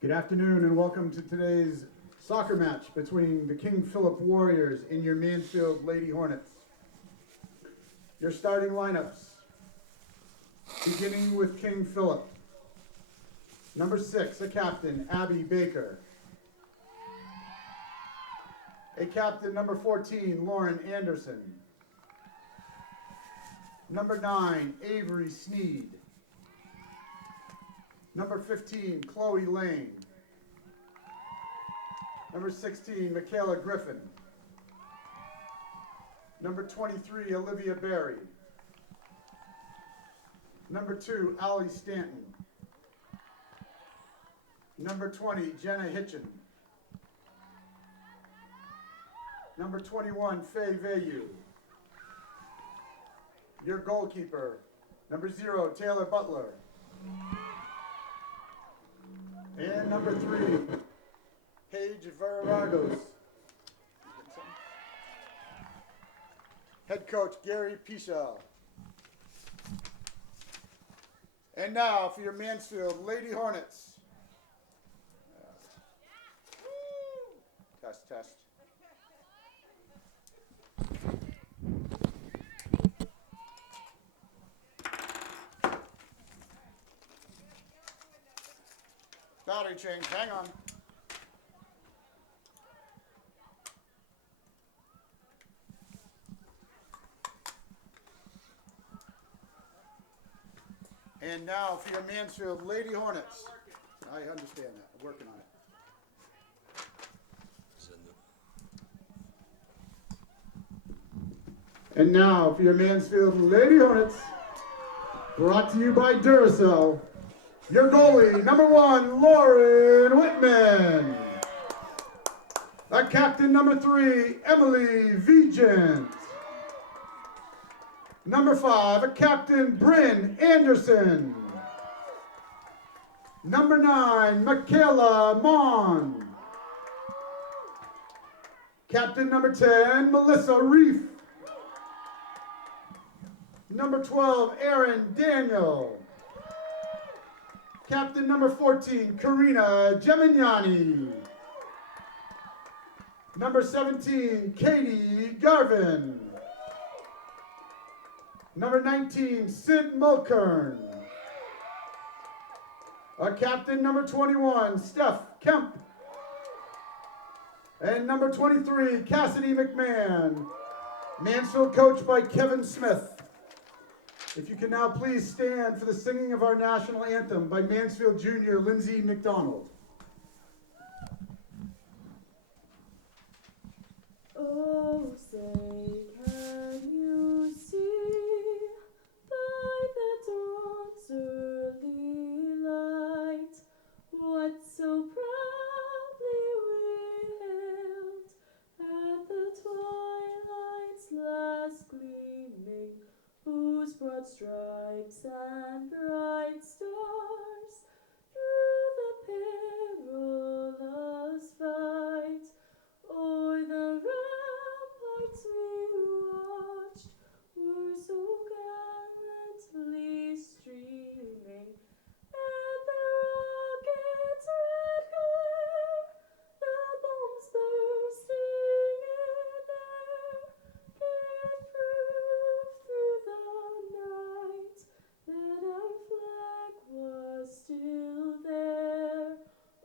Good afternoon and welcome to today's soccer match between the King Philip Warriors and your Mansfield Lady Hornets. Your starting lineups, beginning with King Philip. Number 6, a captain, Abby Baker. A captain, number 14, Lauren Anderson. Number 9, Avery Sneed. Number 15, Chloe Lane. Number 16, Michaela Griffin. Number 23, Olivia Berry. Number 2, Allie Stanton. Number 20, Jenna Hitchen. Number 21, Faye Vayu. Your goalkeeper, number 0, Taylor Butler. And number 3, Paige Varagos. Head coach, Gary Pichel. And now for your Mansfield Lady Hornets. Test, test. Battery change, hang on. And now for your Mansfield Lady Hornets. I understand that. I'm working on it. And now for your Mansfield Lady Hornets, brought to you by Duracell. Your goalie, number 1, Lauren Whitman. A captain, number 3, Emily Vigent. Number 5, a captain, Bryn Anderson. Number 9, Michaela Mon. Captain number 10, Melissa Reef. Number 12, Aaron Daniel. Captain number 14, Karina Gemignani. Number 17, Katie Garvin. Number 19, Sid Mulkern. Our captain number 21, Steph Kemp. And number 23, Cassidy McMahon. Mansfield coached by Kevin Smith. If you can now please stand for the singing of our national anthem by Mansfield Junior Lindsay McDonald. Oh, say, can you see by the dawn's early light what so proudly we hailed at the twilight's last gleaming, whose broad stripes and bright stars through the perilous fight o'er the ramparts we watched were so gallantly streaming, and the rocket's red glare, the bombs bursting in air, gave proof through the night that our flag was still there.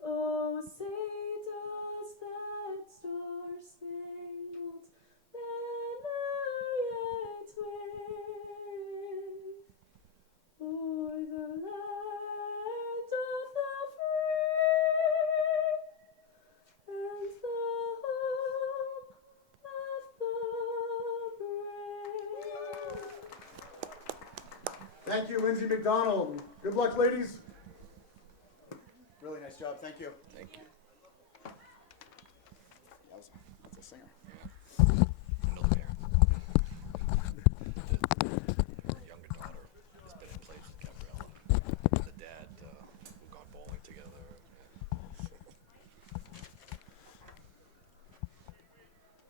Oh, say does that star-spangled banner yet wave o'er the land of the free and the home of the brave? Thank you, Lindsay McDonald. Good luck, ladies. Really nice job. Thank you. Thank you. That's a singer. Middle hair. Her younger daughter has been in plays with Gabriella. The dad who got bowling together.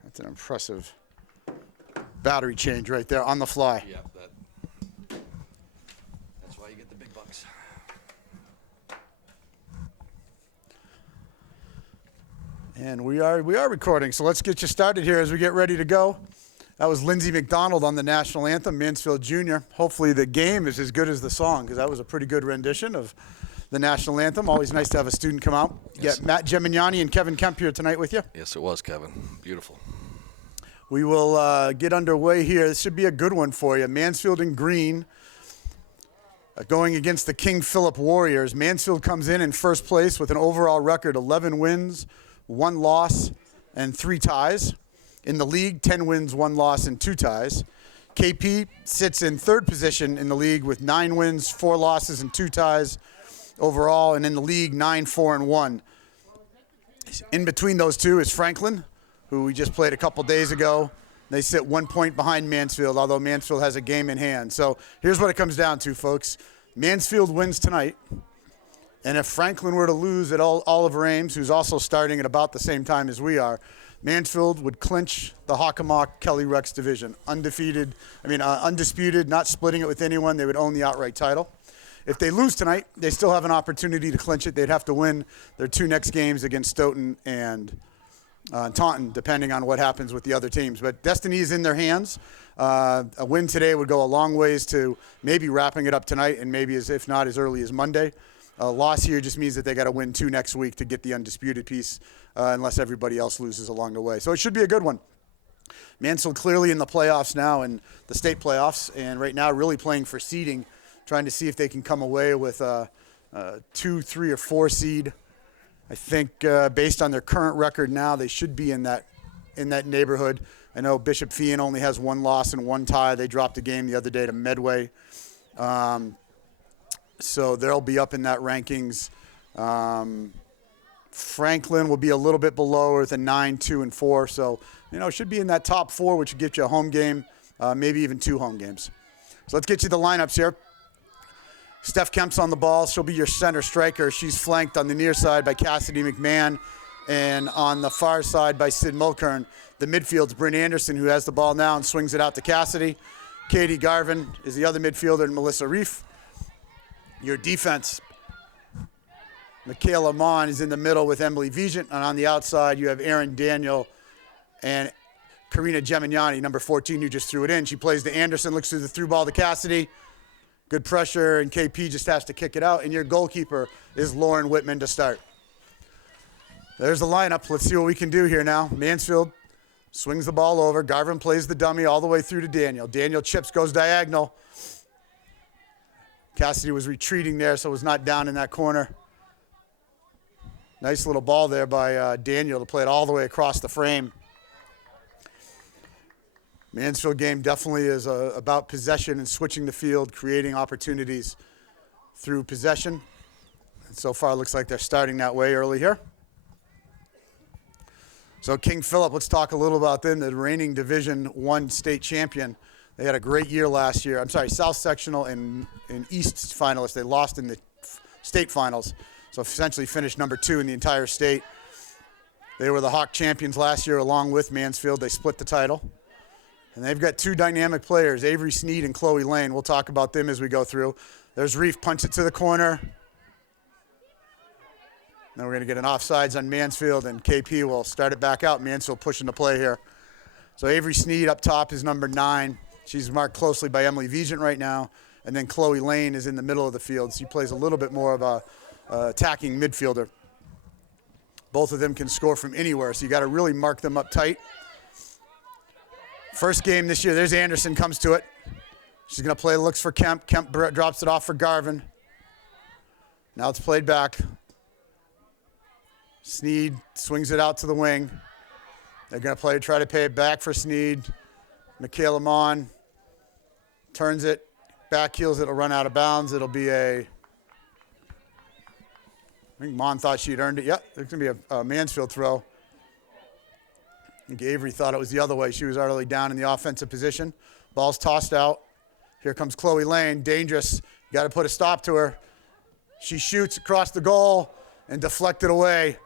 That's an impressive battery change right there on the fly. Yeah, that's why you get the big bucks. And we are recording, so let's get you started here as we get ready to go. That was Lindsey McDonald on the national anthem, Mansfield Jr. Hopefully the game is as good as the song, because that was a pretty good rendition of the national anthem. Always nice to have a student come out. Yes. Get Matt Gemignani and Kevin Kemp here tonight with you. Yes, it was, Kevin. Beautiful. We will get underway here. This should be a good one for you. Mansfield in green going against the King Philip Warriors. Mansfield comes in first place with an overall record 11 wins, 1 loss, and 3 ties. In the league, 10 wins, 1 loss, and 2 ties. KP sits in third position in the league with 9 wins, 4 losses, and 2 ties overall. And in the league, 9-4-1. In between those two is Franklin, who we just played a couple days ago. They sit 1 point behind Mansfield, although Mansfield has a game in hand. So here's what it comes down to, folks. Mansfield wins tonight. And if Franklin were to lose at Oliver Ames, who's also starting at about the same time as we are, Mansfield would clinch the Hockomock Kelly Rex division. Undisputed, not splitting it with anyone. They would own the outright title. If they lose tonight, they still have an opportunity to clinch it. They'd have to win their 2 next games against Stoughton and Taunton, depending on what happens with the other teams. But destiny is in their hands. A win today would go a long ways to maybe wrapping it up tonight, and maybe, if not, as early as Monday. A loss here just means that they got to win 2 next week to get the undisputed piece, unless everybody else loses along the way. So it should be a good one. Mansfield clearly in the playoffs now, in the state playoffs, and right now really playing for seeding, trying to see if they can come away with a 2, 3, or 4 seed. I think based on their current record now, they should be in that neighborhood. I know Bishop Feehan only has 1 loss and 1 tie. They dropped a game the other day to Medway. So they'll be up in that rankings. Franklin will be a little bit below with a 9, 2, and 4. So, should be in that top 4, which would get you a home game, maybe even 2 home games. So let's get you the lineups here. Steph Kemp's on the ball. She'll be your center striker. She's flanked on the near side by Cassidy McMahon and on the far side by Sid Mulkern. The midfield's Bryn Anderson, who has the ball now and swings it out to Cassidy. Katie Garvin is the other midfielder, and Melissa Reef. Your defense, Michaela Mon is in the middle with Emily Vigent, and on the outside you have Erin Daniel and Karina Gemignani, number 14, who just threw it in. She plays to Anderson, looks through the through ball to Cassidy. Good pressure, and KP just has to kick it out, and your goalkeeper is Lauren Whitman to start. There's the lineup. Let's see what we can do here now. Mansfield swings the ball over. Garvin plays the dummy all the way through to Daniel. Daniel chips, goes diagonal. Cassidy was retreating there, so was not down in that corner. Nice little ball there by Daniel to play it all the way across the frame. Mansfield game definitely is about possession and switching the field, creating opportunities through possession. And so far, it looks like they're starting that way early here. So King Philip, let's talk a little about them, the reigning Division I state champion. They had a great year last year. South Sectional and East finalists. They lost in the state finals, so essentially finished number 2 in the entire state. They were the Hawk champions last year along with Mansfield. They split the title. And they've got 2 dynamic players, Avery Sneed and Chloe Lane. We'll talk about them as we go through. There's Reef, punch it to the corner. Then we're going to get an offsides on Mansfield, and KP will start it back out. Mansfield pushing the play here. So Avery Sneed up top is number 9. She's marked closely by Emily Vigent right now. And then Chloe Lane is in the middle of the field. She plays a little bit more of a attacking midfielder. Both of them can score from anywhere, so you got to really mark them up tight. First game this year, there's Anderson, comes to it. She's going to play, looks for Kemp. Kemp drops it off for Garvin. Now it's played back. Sneed swings it out to the wing. They're going to try to pay it back for Sneed. Michaela Mon turns it, back heels, it'll run out of bounds. It'll be I think Mon thought she'd earned it. Yep, it's going to be a Mansfield throw. I think Avery thought it was the other way. She was already down in the offensive position. Ball's tossed out. Here comes Chloe Lane, dangerous. You got to put a stop to her. She shoots across the goal and deflected away.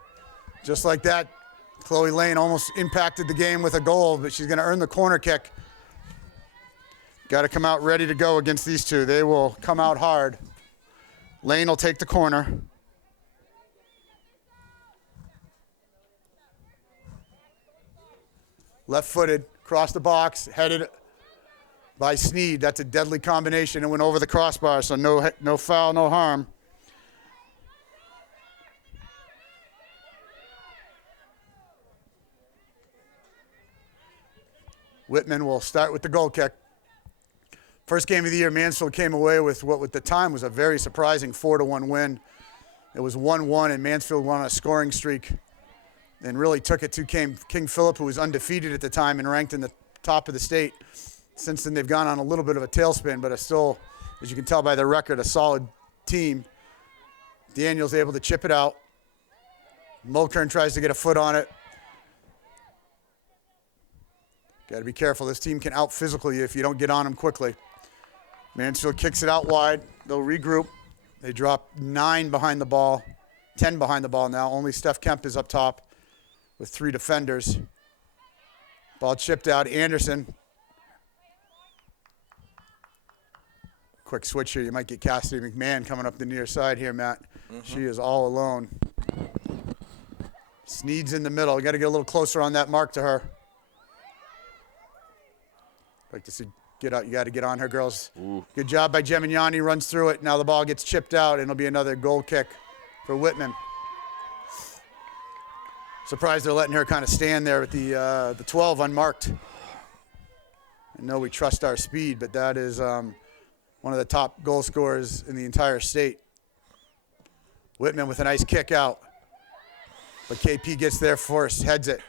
Just like that, Chloe Lane almost impacted the game with a goal, but she's going to earn the corner kick. Got to come out ready to go against these 2. They will come out hard. Lane will take the corner. Left-footed, across the box, headed by Sneed. That's a deadly combination. It went over the crossbar, so no foul, no harm. Whitman will start with the goal kick. First game of the year, Mansfield came away with what at the time was a very surprising 4-1 win. It was 1-1, and Mansfield won on a scoring streak and really took it to King Philip, who was undefeated at the time and ranked in the top of the state. Since then, they've gone on a little bit of a tailspin, but are still, as you can tell by their record, a solid team. Daniel's able to chip it out. Mulkern tries to get a foot on it. Got to be careful. This team can out-physical you if you don't get on them quickly. Mansfield kicks it out wide. They'll regroup. They drop 9 behind the ball, 10 behind the ball now. Only Steph Kemp is up top with 3 defenders. Ball chipped out. Anderson. Quick switch here. You might get Cassidy McMahon coming up the near side here, Matt. She is all alone. Sneed's in the middle. You got to get a little closer on that mark to her. Like to see, get out. You got to get on her, girls. Ooh. Good job by Gemignani. Runs through it. Now the ball gets chipped out, and it'll be another goal kick for Whitman. Surprised they're letting her kind of stand there with the 12 unmarked. I know we trust our speed, but that is one of the top goal scorers in the entire state. Whitman with a nice kick out, but KP gets there first, heads it.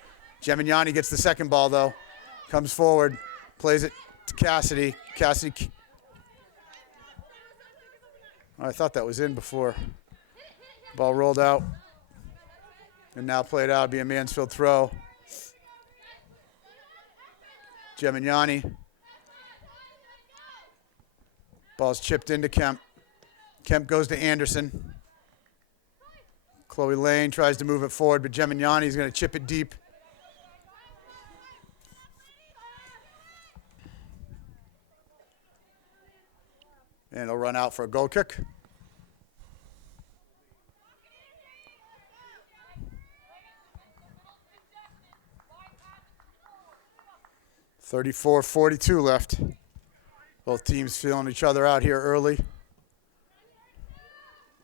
Gemignani gets the second ball though, comes forward. Plays it to Cassidy. Cassidy. I thought that was in before. Ball rolled out. And now played out. Be a Mansfield throw. Gemignani. Ball's chipped into Kemp. Kemp goes to Anderson. Chloe Lane tries to move it forward, but Gemignani's going to chip it deep. And it'll run out for a goal kick. .34-42 left. Both teams feeling each other out here early.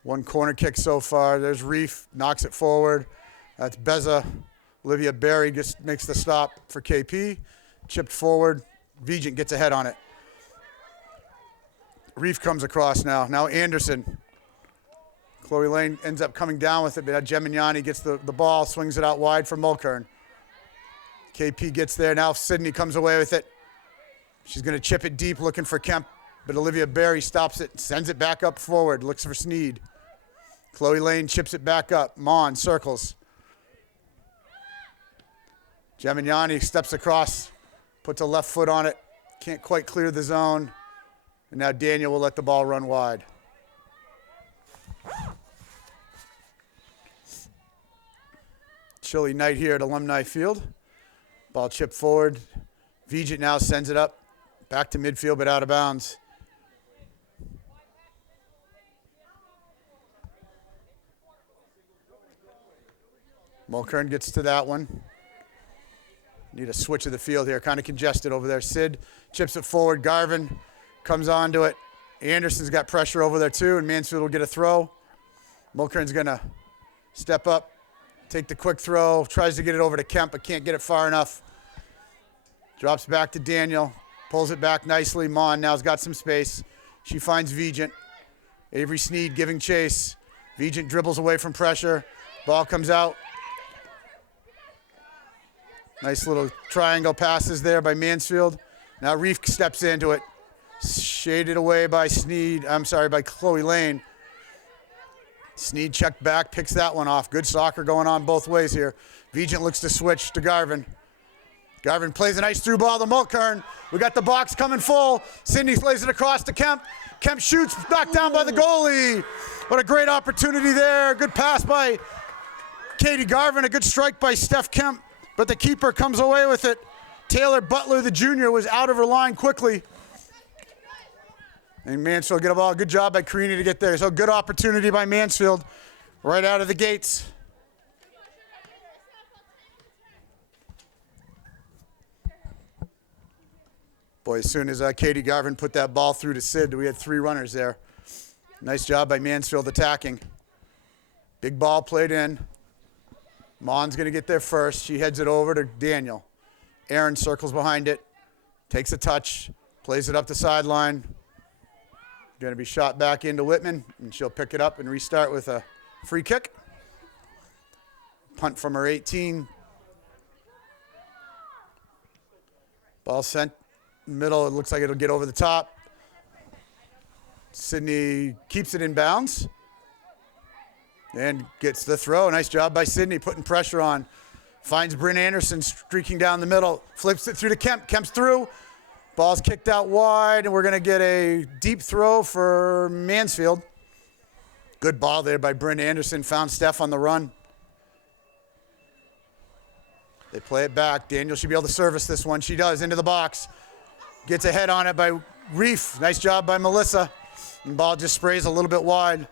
One corner kick so far. There's Reef, knocks it forward. That's Beza. Olivia Berry just makes the stop for KP. Chipped forward. Vigent gets ahead on it. Reef comes across now. Now Anderson. Chloe Lane ends up coming down with it, but Gemignani gets the ball, swings it out wide for Mulkern. KP gets there. Now Sydney comes away with it. She's going to chip it deep, looking for Kemp, but Olivia Berry stops it, sends it back up forward, looks for Sneed. Chloe Lane chips it back up. Mon circles. Gemignani steps across, puts a left foot on it, can't quite clear the zone. And now Daniel will let the ball run wide. Chilly night here at Alumni Field. Ball chipped forward. Vigent now sends it up. Back to midfield, but out of bounds. Mulkern gets to that one. Need a switch of the field here. Kind of congested over there. Sid chips it forward. Garvin comes onto it. Anderson's got pressure over there too, and Mansfield will get a throw. Mulkern's going to step up, take the quick throw, tries to get it over to Kemp, but can't get it far enough. Drops back to Daniel, pulls it back nicely. Mon now's got some space. She finds Vigent. Avery Sneed giving chase. Vigent dribbles away from pressure. Ball comes out. Nice little triangle passes there by Mansfield. Now Reef steps into it. Shaded away by by Chloe Lane. Sneed checked back, picks that one off. Good soccer going on both ways here. Vigent looks to switch to Garvin. Garvin plays a nice through ball to Mulkern. We got the box coming full. Sydney lays it across to Kemp. Kemp shoots, knocked down by the goalie. What a great opportunity there. Good pass by Katie Garvin. A good strike by Steph Kemp, but the keeper comes away with it. Taylor Butler, the junior, was out of her line quickly. And Mansfield get a ball. Good job by Carini to get there. So good opportunity by Mansfield right out of the gates. Boy, as soon as Katie Garvin put that ball through to Sid, we had 3 runners there. Nice job by Mansfield attacking. Big ball played in. Mon's going to get there first. She heads it over to Daniel. Aaron circles behind it, takes a touch, plays it up the sideline. Going to be shot back into Whitman, and she'll pick it up and restart with a free kick. Punt from her 18. Ball sent middle. It looks like it'll get over the top. Sydney keeps it in bounds and gets the throw. Nice job by Sydney putting pressure on. Finds Bryn Anderson streaking down the middle. Flips it through to Kemp. Kemp's through. Ball's kicked out wide, and we're going to get a deep throw for Mansfield. Good ball there by Bryn Anderson. Found Steph on the run. They play it back. Daniel should be able to service this one. She does, into the box. Gets a head on it by Reef. Nice job by Melissa. And ball just sprays a little bit wide.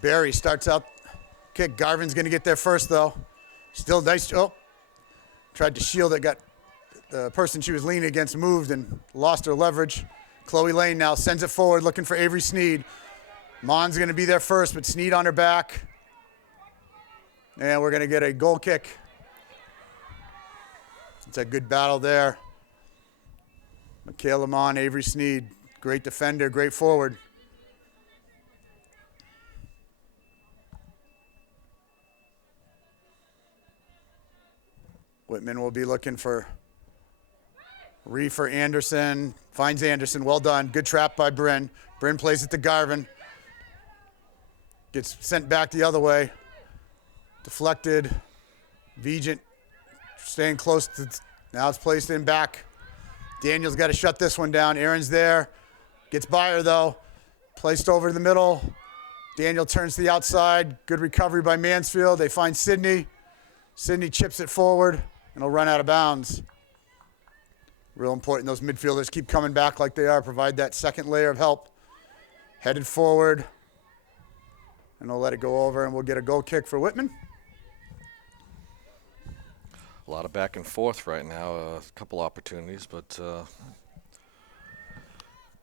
Barry starts out kick. Garvin's going to get there first, though. Still nice. Oh, tried to shield it. Got the person she was leaning against moved and lost her leverage. Chloe Lane now sends it forward, looking for Avery Sneed. Mon's going to be there first, but Sneed on her back. And we're going to get a goal kick. It's a good battle there. Michaela Mon, Avery Sneed. Great defender, great forward. Whitman will be looking for Reef or Anderson. Finds Anderson. Well done. Good trap by Bryn. Bryn plays it to Garvin. Gets sent back the other way. Deflected. Vigent staying close to. Now it's placed in back. Daniel's got to shut this one down. Aaron's there. Gets by her, though. Placed over to the middle. Daniel turns to the outside. Good recovery by Mansfield. They find Sydney. Sydney chips it forward. And he'll run out of bounds. Real important those midfielders keep coming back like they are, provide that second layer of help. Headed forward. And they'll let it go over, and we'll get a goal kick for Whitman. A lot of back and forth right now. A couple opportunities, but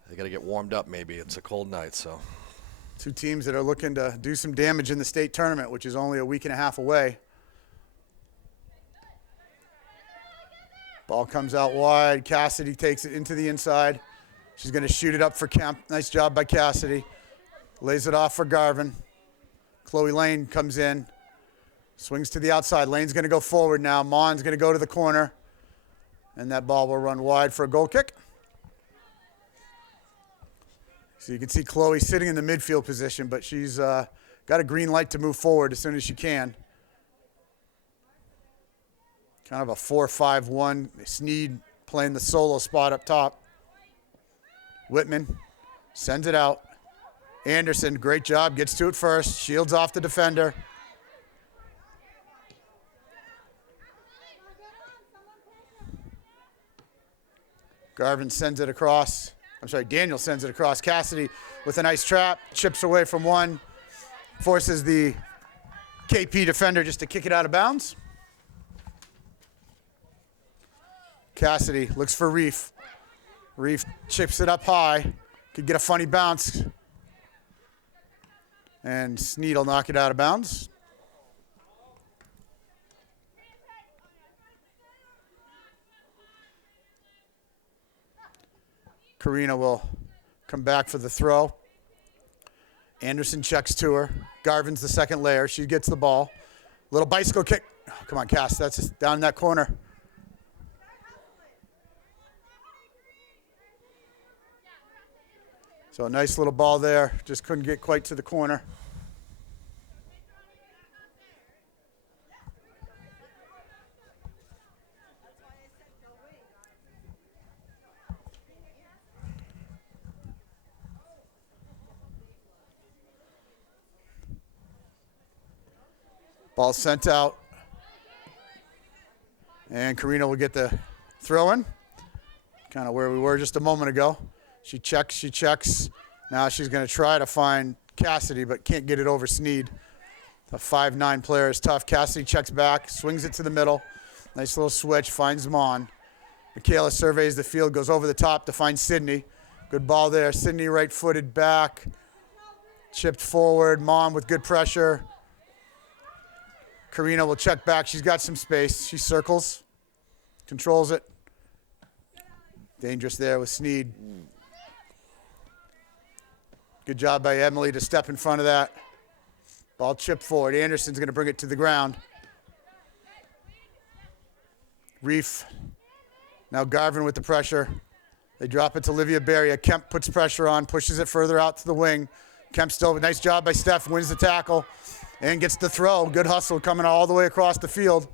they got to get warmed up maybe. It's a cold night, so. 2 teams that are looking to do some damage in the state tournament, which is only a week and a half away. Ball comes out wide. Cassidy takes it into the inside. She's going to shoot it up for Kemp. Nice job by Cassidy. Lays it off for Garvin. Chloe Lane comes in. Swings to the outside. Lane's going to go forward now. Mon's going to go to the corner. And that ball will run wide for a goal kick. So you can see Chloe sitting in the midfield position, but she's got a green light to move forward as soon as she can. Kind of a 4-5-1. Sneed playing the solo spot up top. Whitman sends it out. Anderson, great job, gets to it first. Shields off the defender. Garvin sends it across. Daniel sends it across. Cassidy with a nice trap. Chips away from one. Forces the KP defender just to kick it out of bounds. Cassidy looks for Reef. Reef chips it up high. Could get a funny bounce. And Sneed will knock it out of bounds. Karina will come back for the throw. Anderson checks to her. Garvin's the second layer. She gets the ball. Little bicycle kick. Oh, come on, Cass. That's just down in that corner. So a nice little ball there. Just couldn't get quite to the corner. Ball sent out. And Karina will get the throw in. Kind of where we were just a moment ago. She checks. Now she's going to try to find Cassidy, but can't get it over Sneed. A 5'9" player is tough. Cassidy checks back, swings it to the middle. Nice little switch, finds Mon. Michaela surveys the field, goes over the top to find Sydney. Good ball there. Sydney right-footed back. Chipped forward. Mon with good pressure. Karina will check back. She's got some space. She circles. Controls it. Dangerous there with Sneed. Good job by Emily to step in front of that. Ball chipped forward. Anderson's going to bring it to the ground. Reef. Now Garvin with the pressure. They drop it to Olivia Beria. Kemp puts pressure on, pushes it further out to the wing. Kemp still, nice job by Steph, wins the tackle and gets the throw. Good hustle coming all the way across the field.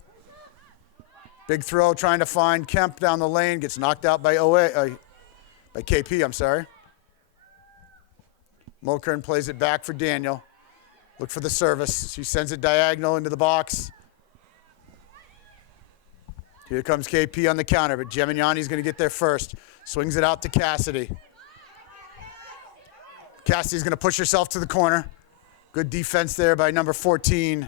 Big throw trying to find Kemp down the lane. Gets knocked out by by KP, I'm sorry. Mulkern plays it back for Daniel. Look for the service. She sends it diagonal into the box. Here comes KP on the counter, but Gemignani's going to get there first. Swings it out to Cassidy. Cassidy's going to push herself to the corner. Good defense there by number 14.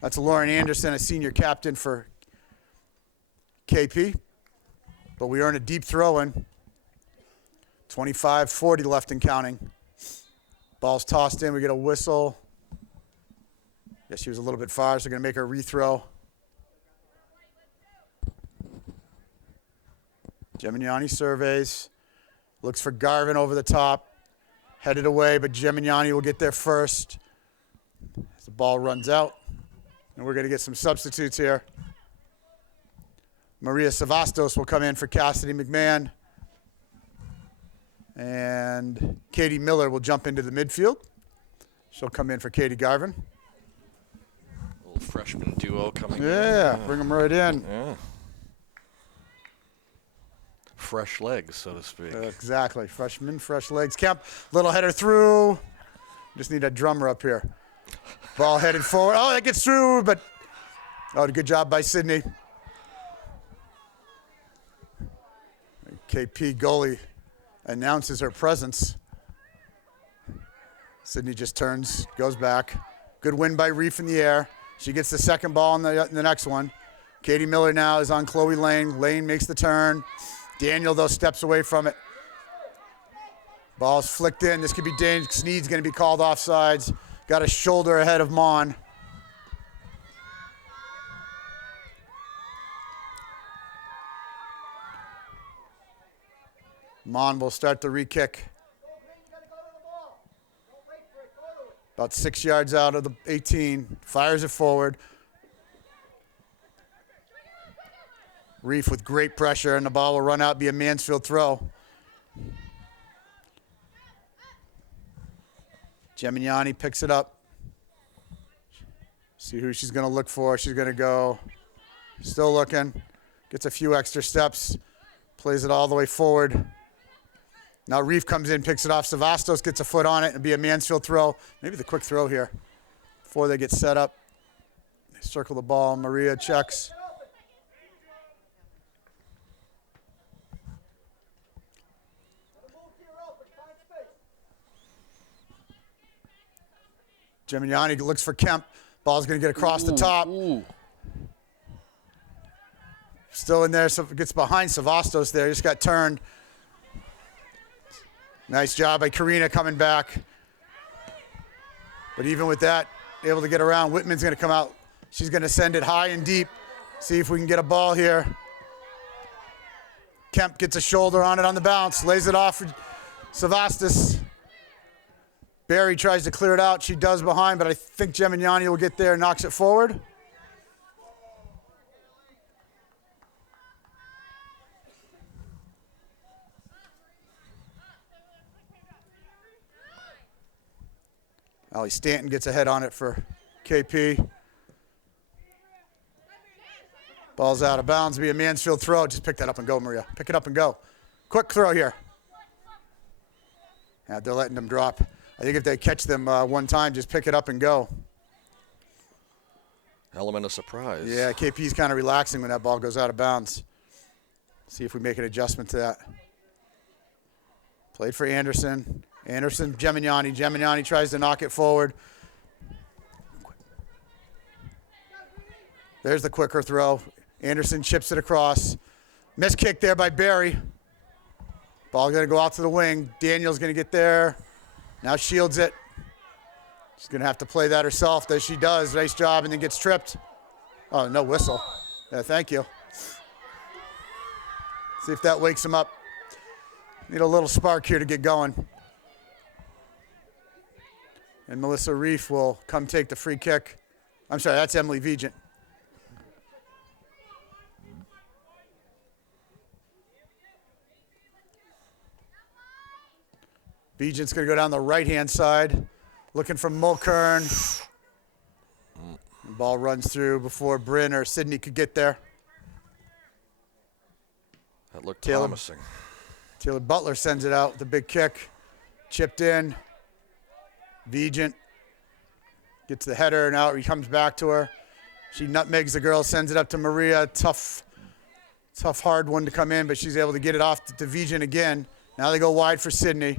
That's Lauren Anderson, a senior captain for KP. But we earn a deep throw in. 25-40 left and counting. Ball's tossed in. We get a whistle. Guess she was a little bit far, so they're going to make her rethrow. Gemignani surveys. Looks for Garvin over the top. Headed away, but Gemignani will get there first. As the ball runs out. And we're going to get some substitutes here. Maria Savastos will come in for Cassidy McMahon. And Katie Miller will jump into the midfield. She'll come in for Katie Garvin. Little freshman duo coming in. Yeah, bring them right in. Yeah. Fresh legs, so to speak. Exactly. Freshman, fresh legs. Kemp, little header through. Just need a drummer up here. Ball headed forward. Oh, that gets through, but good job by Sydney. KP goalie announces her presence. Sydney just turns, goes back. Good win by Reef in the air. She gets the second ball in the next one. Katie Miller now is on Chloe Lane. Lane makes the turn. Daniel, though, steps away from it. Ball's flicked in. This could be dangerous. Sneed's going to be called offsides. Got a shoulder ahead of Mon. Mon will start the re-kick. About 6 yards out of the 18. Fires it forward. Reef with great pressure, and the ball will run out, be a Mansfield throw. Gemignani picks it up. See who she's going to look for. She's going to go, still looking. Gets a few extra steps. Plays it all the way forward. Now Reef comes in, picks it off. Savastos gets a foot on it. It'll be a Mansfield throw. Maybe the quick throw here before they get set up. They circle the ball. Maria checks. Gemignani looks for Kemp. Ball's going to get across the top. Ooh. Still in there, so it gets behind Savastos there. Just got turned. Nice job by Karina coming back. But even with that, able to get around. Whitman's going to come out. She's going to send it high and deep. See if we can get a ball here. Kemp gets a shoulder on it on the bounce. Lays it off for Savastos. Barry tries to clear it out. She does behind, but I think Gemignani will get there and knocks it forward. Allie Stanton gets a head on it for KP. Ball's out of bounds. Be a Mansfield throw. Just pick that up and go, Maria. Pick it up and go. Quick throw here. Yeah, they're letting them drop. I think if they catch them one time, just pick it up and go. Element of surprise. Yeah, KP's kind of relaxing when that ball goes out of bounds. See if we make an adjustment to that. Played for Anderson. Anderson, Gemignani. Gemignani tries to knock it forward. There's the quicker throw. Anderson chips it across. Missed kick there by Barry. Ball going to go out to the wing. Daniel's going to get there. Now shields it. She's going to have to play that herself, as she does. Nice job, and then gets tripped. Oh, no whistle. Yeah, thank you. See if that wakes him up. Need a little spark here to get going. And Melissa Reef will come take the free kick. I'm sorry, that's Emily Vigent. Vigent's going to go down the right-hand side, looking for Mulkern. The ball runs through before Bryn or Sydney could get there. That looked promising. Taylor Butler sends it out with a big kick. Chipped in. Vigent gets the header, and out he comes back to her. She nutmegs the girl, sends it up to Maria. Tough, hard one to come in, but she's able to get it off to Vigent again. Now they go wide for Sydney.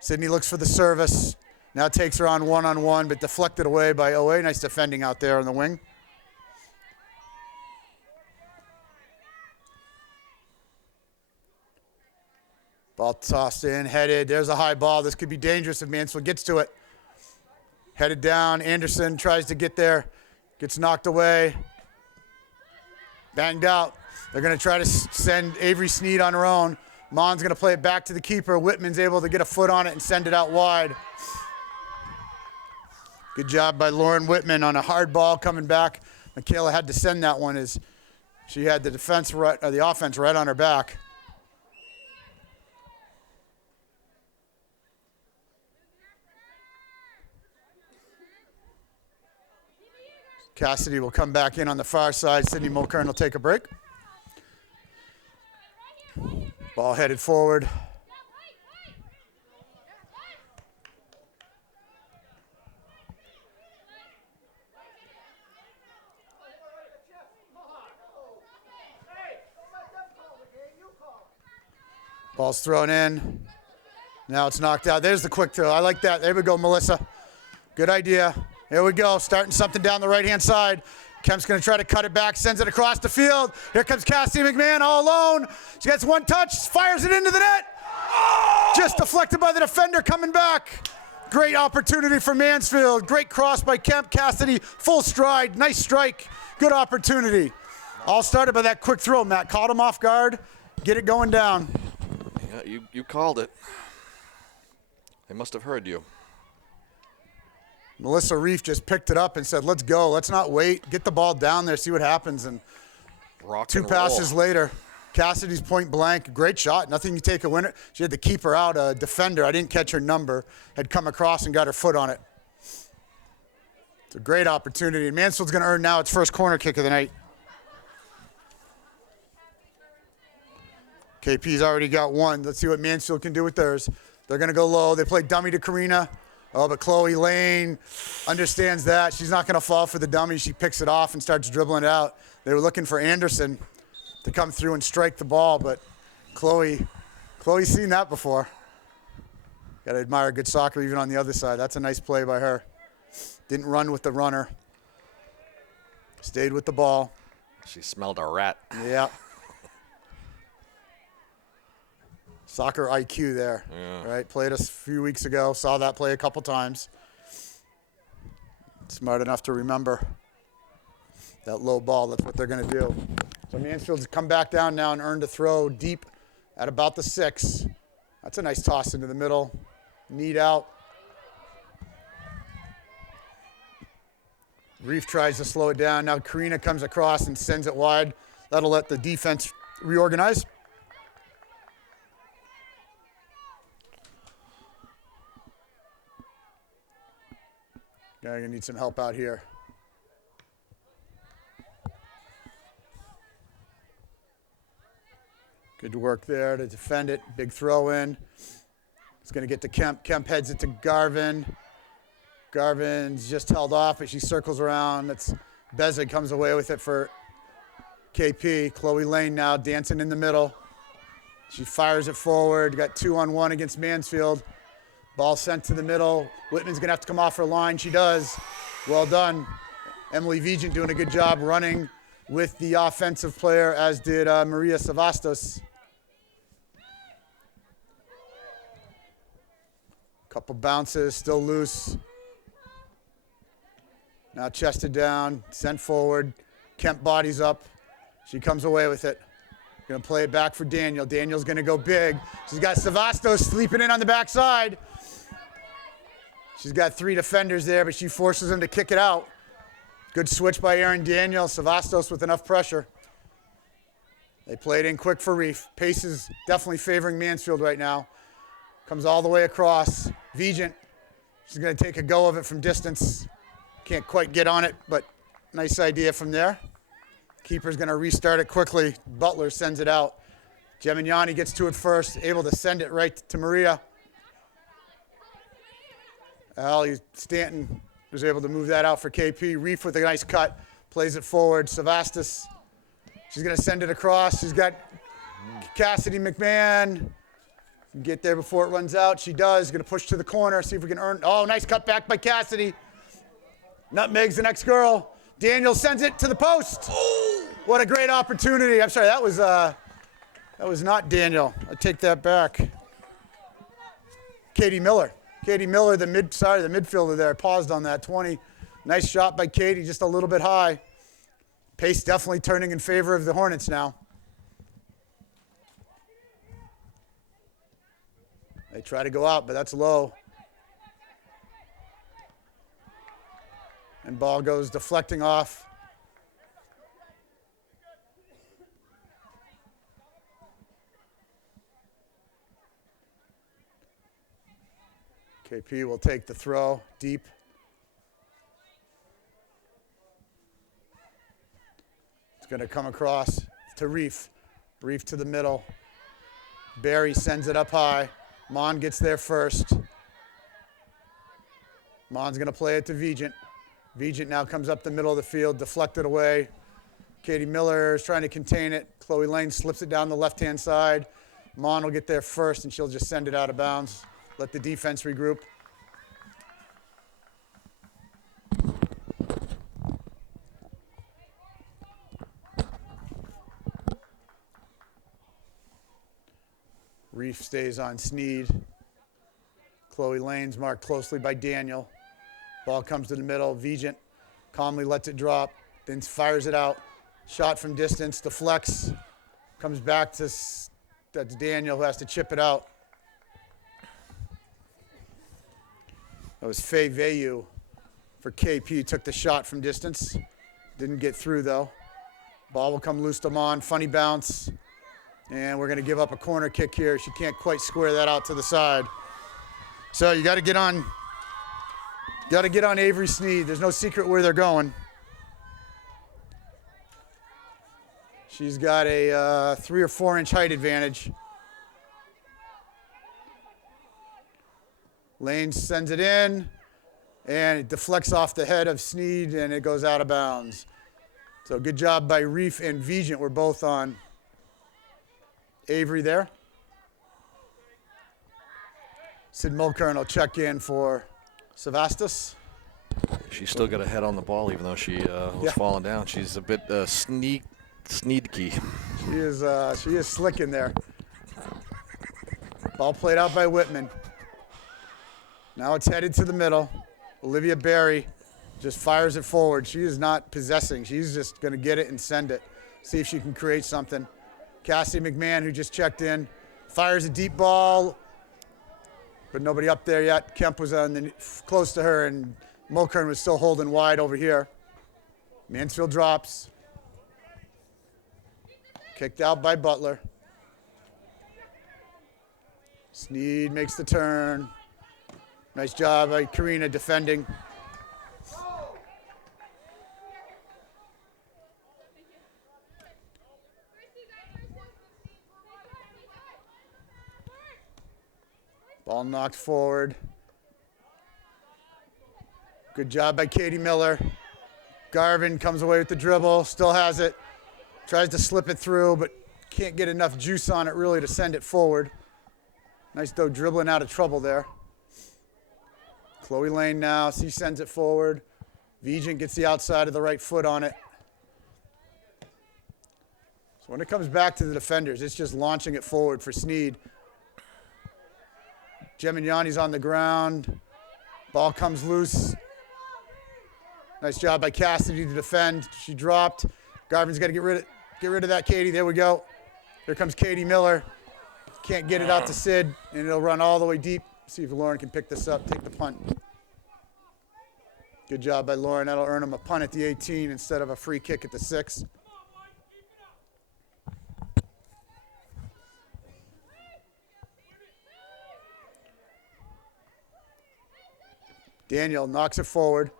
Sydney looks for the service. Now takes her on one-on-one, but deflected away by OA. Nice defending out there on the wing. Ball tossed in, headed. There's a high ball. This could be dangerous if Mansfield gets to it. Headed down. Anderson tries to get there. Gets knocked away. Banged out. They're going to try to send Avery Sneed on her own. Mon's going to play it back to the keeper. Whitman's able to get a foot on it and send it out wide. Good job by Lauren Whitman on a hard ball coming back. Michaela had to send that one as she had the offense right on her back. Cassidy will come back in on the far side. Sydney Mulkern will take a break. Ball headed forward. Ball's thrown in. Now it's knocked out. There's the quick throw. I like that. There we go, Melissa. Good idea. Here we go, starting something down the right-hand side. Kemp's going to try to cut it back, sends it across the field. Here comes Cassie McMahon all alone. She gets one touch, fires it into the net. Oh! Just deflected by the defender coming back. Great opportunity for Mansfield. Great cross by Kemp. Cassidy, full stride, nice strike. Good opportunity. All started by that quick throw, Matt. Caught him off guard, get it going down. Yeah, you called it. They must have heard you. Melissa Reef just picked it up and said, let's go. Let's not wait. Get the ball down there, see what happens. And two passes later, Cassidy's point blank. Great shot. Nothing you take a winner. She had to keep her out. A defender, I didn't catch her number, had come across and got her foot on it. It's a great opportunity. And Mansfield's going to earn now its first corner kick of the night. KP's already got one. Let's see what Mansfield can do with theirs. They're going to go low. They play dummy to Karina. Oh, but Chloe Lane understands that. She's not going to fall for the dummy. She picks it off and starts dribbling it out. They were looking for Anderson to come through and strike the ball, but Chloe's seen that before. Got to admire good soccer even on the other side. That's a nice play by her. Didn't run with the runner. Stayed with the ball. She smelled a rat. Yeah. Soccer IQ there, right? Played us a few weeks ago. Saw that play a couple times. Smart enough to remember that low ball. That's what they're going to do. So Mansfield's come back down now and earned a throw deep at about the 6. That's a nice toss into the middle. Need out. Reef tries to slow it down. Now Karina comes across and sends it wide. That'll let the defense reorganize. You're going to need some help out here. Good work there to defend it. Big throw in. It's going to get to Kemp. Kemp heads it to Garvin. Garvin's just held off, but she circles around. That's Bezig comes away with it for KP. Chloe Lane now dancing in the middle. She fires it forward. Got 2-on-1 against Mansfield. Ball sent to the middle. Whitman's going to have to come off her line. She does. Well done. Emily Vigent doing a good job running with the offensive player, as did Maria Savastos. Couple bounces, still loose. Now chested down, sent forward. Kemp bodies up. She comes away with it. Gonna play it back for Daniel. Daniel's gonna go big. She's got Savastos sleeping in on the backside. She's got 3 defenders there, but she forces him to kick it out. Good switch by Erin Daniel. Savastos with enough pressure. They play it in quick for Reef. Pace is definitely favoring Mansfield right now. Comes all the way across. Vigent, she's gonna take a go of it from distance. Can't quite get on it, but nice idea from there. Keeper's gonna restart it quickly. Butler sends it out. Gemignani gets to it first, able to send it right to Maria. Allie Stanton was able to move that out for KP. Reef with a nice cut, plays it forward. Savastos, she's gonna send it across. She's got Cassidy McMahon. Get there before it runs out. She does. Gonna push to the corner, see if we can earn. Oh, nice cut back by Cassidy. Nutmeg's the next girl. Daniel sends it to the post. What a great opportunity. I'm sorry, that was not Daniel. I take that back. Katie Miller. Katie Miller, the midfielder there, paused on that 20. Nice shot by Katie, just a little bit high. Pace definitely turning in favor of the Hornets now. They try to go out, but that's low. And ball goes deflecting off. KP will take the throw deep. It's going to come across to Reef. Reef to the middle. Barry sends it up high. Mon gets there first. Mon's going to play it to Vigent. Vigent now comes up the middle of the field, deflected away. Katie Miller is trying to contain it. Chloe Lane slips it down the left-hand side. Mon will get there first, and she'll just send it out of bounds. Let the defense regroup. Reef stays on Sneed. Chloe Lane's marked closely by Daniel. Ball comes to the middle. Vigent calmly lets it drop, then fires it out. Shot from distance, deflects, comes back to that's Daniel who has to chip it out. That was Faye Vayu for KP. Took the shot from distance. Didn't get through though. Ball will come loose to Mon. Funny bounce. And we're going to give up a corner kick here. She can't quite square that out to the side. So you got to get on Avery Sneed. There's no secret where they're going. She's got a 3 or 4 inch height advantage. Lane sends it in, and it deflects off the head of Sneed, and it goes out of bounds. So good job by Reef and Vigent. We're both on Avery there. Sid Mulkern will check in for Savastos. She's still got a head on the ball, even though she was falling down. She's a bit sneaky. She is slick in there. Ball played out by Whitman. Now it's headed to the middle. Olivia Berry just fires it forward. She is not possessing. She's just going to get it and send it. See if she can create something. Cassie McMahon, who just checked in, fires a deep ball, but nobody up there yet. Kemp was close to her, and Mulkern was still holding wide over here. Mansfield drops. Kicked out by Butler. Sneed makes the turn. Nice job by Karina defending. Ball knocked forward. Good job by Katie Miller. Garvin comes away with the dribble, still has it. Tries to slip it through, but can't get enough juice on it really to send it forward. Nice though dribbling out of trouble there. Chloe Lane now, she sends it forward. Vigent gets the outside of the right foot on it. So when it comes back to the defenders, it's just launching it forward for Sneed. Gemignani's on the ground. Ball comes loose. Nice job by Cassidy to defend. She dropped. Garvin's got to get rid of that, Katie. There we go. Here comes Katie Miller. Can't get it out to Sid, and it'll run all the way deep. See if Lauren can pick this up, take the punt. Good job by Lauren. That'll earn him a punt at the 18 instead of a free kick at the 6. Daniel knocks it forward.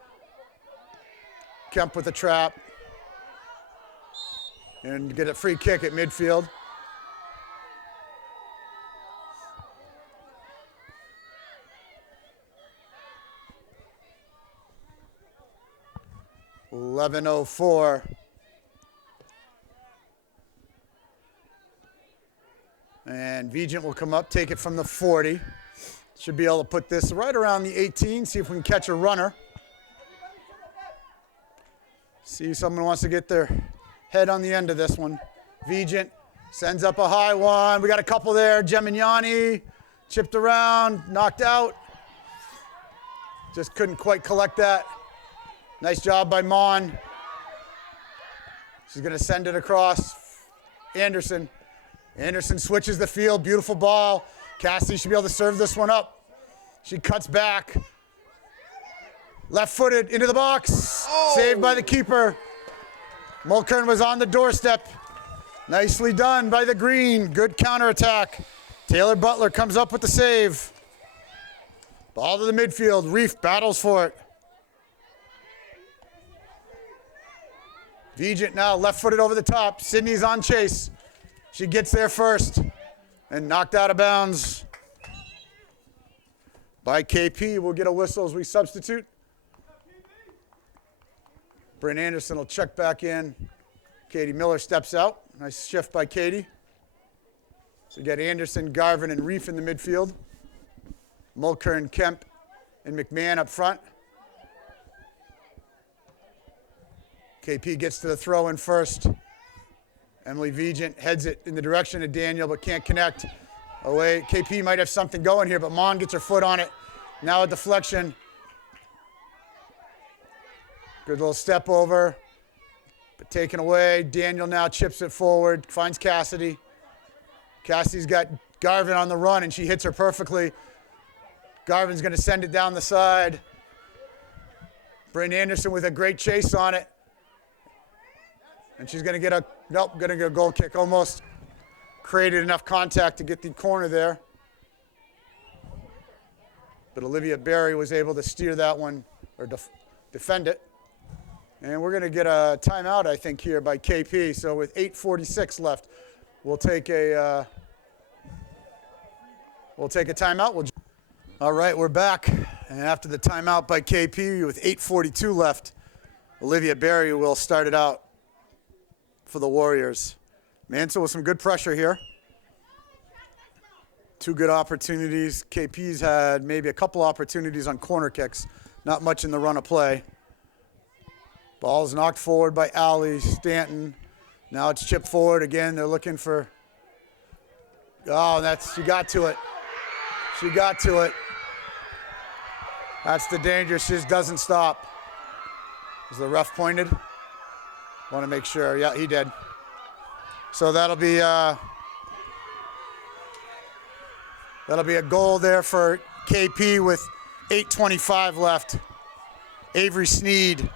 Kemp with a trap. And get a free kick at midfield. .11:04. And Vigent will come up, take it from the 40. Should be able to put this right around the 18, see if we can catch a runner. See if someone wants to get their head on the end of this one. Vigent sends up a high one. We got a couple there. Gemignani chipped around, knocked out. Just couldn't quite collect that. Nice job by Mon. She's going to send it across. Anderson. Anderson switches the field. Beautiful ball. Cassidy should be able to serve this one up. She cuts back. Left-footed into the box. Oh. Saved by the keeper. Mulkern was on the doorstep. Nicely done by the green. Good counterattack. Taylor Butler comes up with the save. Ball to the midfield. Reef battles for it. Vigent now left-footed over the top. Sydney's on chase. She gets there first and knocked out of bounds by KP. We'll get a whistle as we substitute. Bryn Anderson will check back in. Katie Miller steps out. Nice shift by Katie. So we got Anderson, Garvin, and Reef in the midfield. Mulkern, Kemp, and McMahon up front. KP gets to the throw in first. Emily Vigent heads it in the direction of Daniel, but can't connect. Away. KP might have something going here, but Mon gets her foot on it. Now a deflection. Good little step over, but taken away. Daniel now chips it forward, finds Cassidy. Cassidy's got Garvin on the run, and she hits her perfectly. Garvin's going to send it down the side. Bryn Anderson with a great chase on it. And she's going to get a, nope, going to get a goal kick. Almost created enough contact to get the corner there. But Olivia Berry was able to steer that one, or defend it. And we're going to get a timeout, I think, here by KP. So with 8:46 left, we'll take a timeout. All right, we're back. And after the timeout by KP with 8:42 left, Olivia Berry will start it out for the Warriors. Mansell with some good pressure here. Two good opportunities. KP's had maybe a couple opportunities on corner kicks. Not much in the run of play. Ball's knocked forward by Allie Stanton. Now it's chipped forward again. They're looking for, oh, she got to it. She got to it. That's the danger. She just doesn't stop. Is the ref pointed? Want to make sure. Yeah, he did. So that'll be a goal there for KP with 8:25 left. Avery Sneed.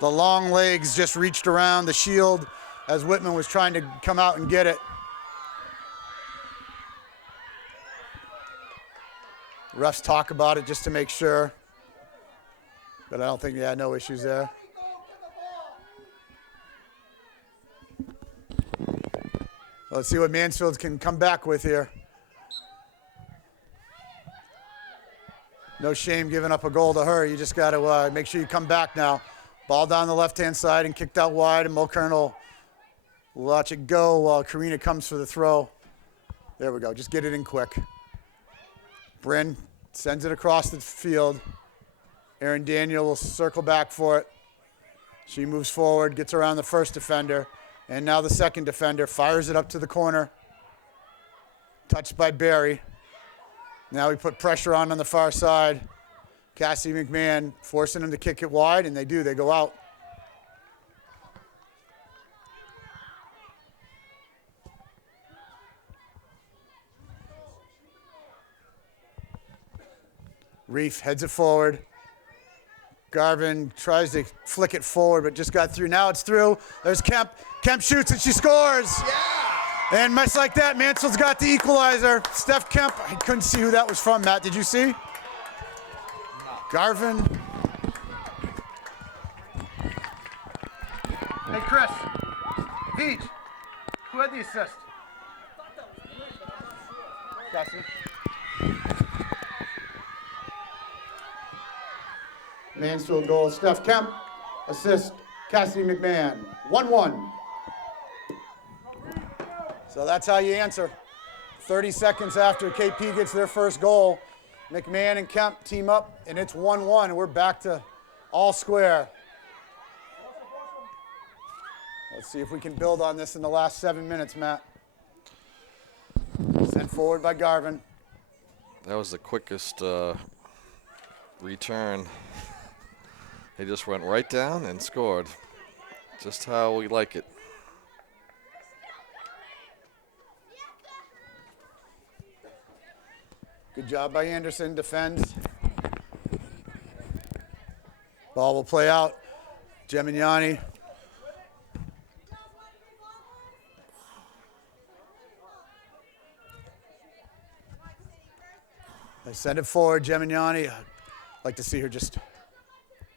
The long legs just reached around the shield as Whitman was trying to come out and get it. Refs talk about it just to make sure. But I don't think, yeah, no issues there. Let's see what Mansfield can come back with here. No shame giving up a goal to her. You just got to make sure you come back now. Ball down the left-hand side and kicked out wide, and Mulkern will Watch it go while Karina comes for the throw. There we go. Just get it in quick. Bryn sends it across the field. Erin Daniel will circle back for it. She moves forward, gets around the first defender, and now the second defender fires it up to the corner. Touched by Barry. Now we put pressure on the far side. Cassidy McMahon forcing them to kick it wide, and they do. They go out. Reef heads it forward. Garvin tries to flick it forward, but just got through. Now it's through. There's Kemp. Kemp shoots and she scores. Yeah! And much like that, Mansfield's got the equalizer. Steph Kemp. I couldn't see who that was from, Matt. Did you see? No. Garvin. Hey, Chris. Peach. Who had the assist? Cassidy. Mansfield goal, Steph Kemp. Assist, Cassidy McMahon. 1-1. So that's how you answer. 30 seconds after KP gets their first goal, McMahon and Kemp team up, and it's 1-1, and we're back to all square. Let's see if we can build on this in the last 7 minutes, Matt. Sent forward by Garvin. That was the quickest return. They just went right down and scored. Just how we like it. Good job by Anderson, defends. Ball will play out. Gemignani. They send it forward, Gemignani. I'd like to see her just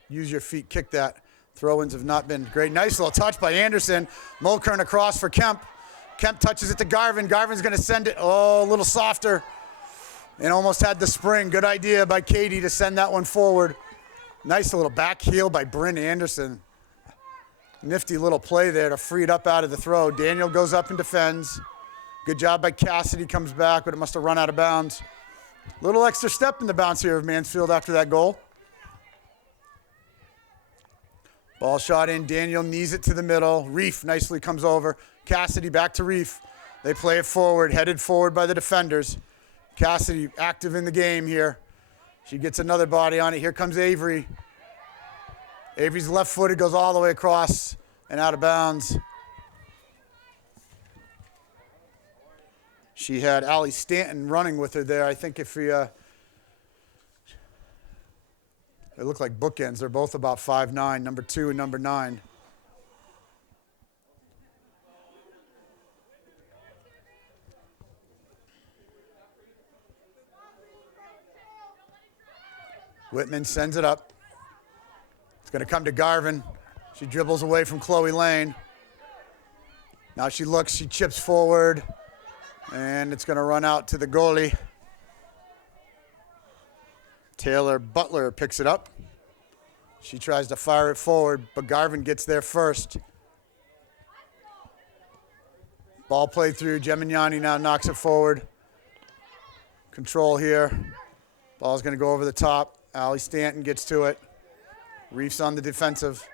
use your feet, kick that. Throw-ins have not been great. Nice little touch by Anderson. Mulkern across for Kemp. Kemp touches it to Garvin. Garvin's going to send it, a little softer. And almost had the spring. Good idea by Katie to send that one forward. Nice little back heel by Bryn Anderson. Nifty little play there to free it up out of the throw. Daniel goes up and defends. Good job by Cassidy, comes back, but it must have run out of bounds. Little extra step in the bounce here of Mansfield after that goal. Ball shot in, Daniel knees it to the middle. Reef nicely comes over. Cassidy back to Reef. They play it forward, headed forward by the defenders. Cassidy active in the game here. She gets another body on it. Here comes Avery. Avery's left-footed, goes all the way across and out of bounds. She had Allie Stanton running with her there. I think if we, they look like bookends. They're both about 5'9", number 2 and number 9. Whitman sends it up. It's going to come to Garvin. She dribbles away from Chloe Lane. Now she looks, she chips forward, and it's going to run out to the goalie. Taylor Butler picks it up. She tries to fire it forward, but Garvin gets there first. Ball played through. Gemignani now knocks it forward. Control here. Ball's going to go over the top. Allie Stanton gets to it. Reef's on the defensive.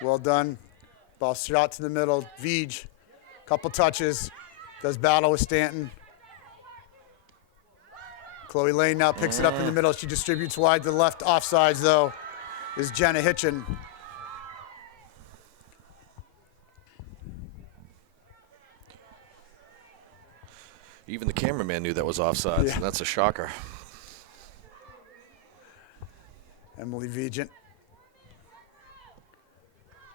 Well done. Ball shot to the middle. Veej, couple touches. Does battle with Stanton. Chloe Lane now picks it up in the middle. She distributes wide to the left. Offsides, though, is Jenna Hitchin. Even the cameraman knew that was offsides. Yeah. That's a shocker. Emily Vigent.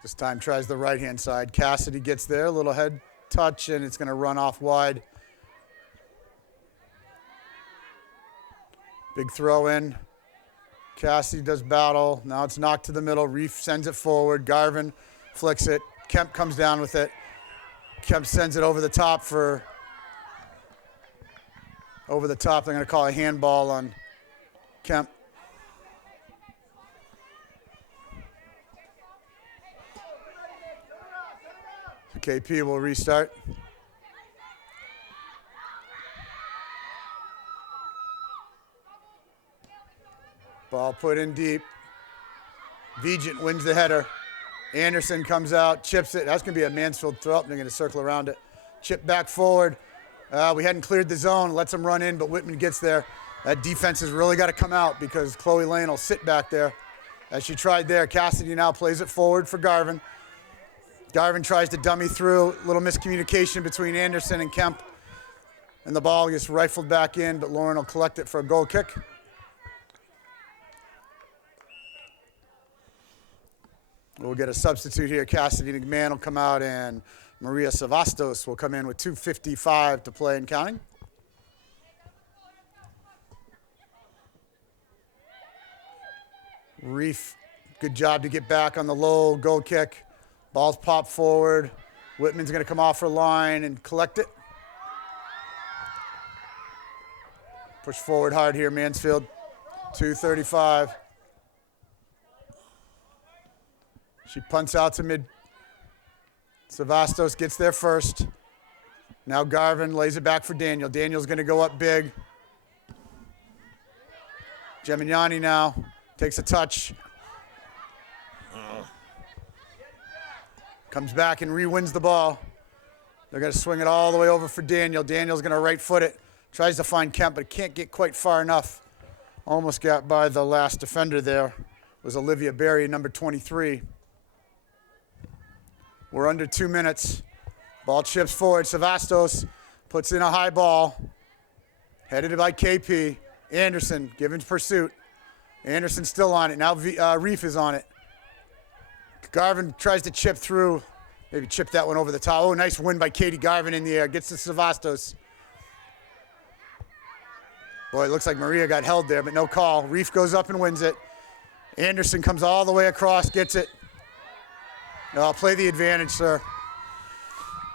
This time tries the right-hand side. Cassidy gets there, a little head touch, and it's going to run off wide. Big throw in. Cassidy does battle. Now it's knocked to the middle. Reef sends it forward. Garvin flicks it. Kemp comes down with it. Kemp sends it over the top for... Over the top. They're going to call a handball on Kemp. KP will restart. Ball put in deep. Vigent wins the header. Anderson comes out, chips it. That's going to be a Mansfield throw. They're going to circle around it. Chip back forward. We hadn't cleared the zone. Lets them run in, but Whitman gets there. That defense has really got to come out because Chloe Lane will sit back there. As she tried there, Cassidy now plays it forward for Garvin. Garvin tries to dummy through. Little miscommunication between Anderson and Kemp. And the ball gets rifled back in, but Lauren will collect it for a goal kick. We'll get a substitute here. Cassidy McMahon will come out, and Maria Savastos will come in with 2:55 to play and counting. Reef, good job to get back on the low goal kick. Ball's popped forward. Whitman's going to come off her line and collect it. Push forward hard here, Mansfield. 2:35. She punts out to mid. Savastos gets there first. Now Garvin lays it back for Daniel. Daniel's going to go up big. Gemignani now takes a touch. Comes back and re-wins the ball. They're going to swing it all the way over for Daniel. Daniel's going to right foot it. Tries to find Kemp, but can't get quite far enough. Almost got by the last defender there. It was Olivia Berry, number 23. We're under 2 minutes. Ball chips forward. Savastos puts in a high ball. Headed by KP. Anderson giving pursuit. Anderson still on it. Now Reef is on it. Garvin tries to chip through. Maybe chip that one over the top. Oh, nice win by Katie Garvin in the air. Gets to Savastos. Boy, it looks like Maria got held there, but no call. Reef goes up and wins it. Anderson comes all the way across, gets it. I'll play the advantage, sir.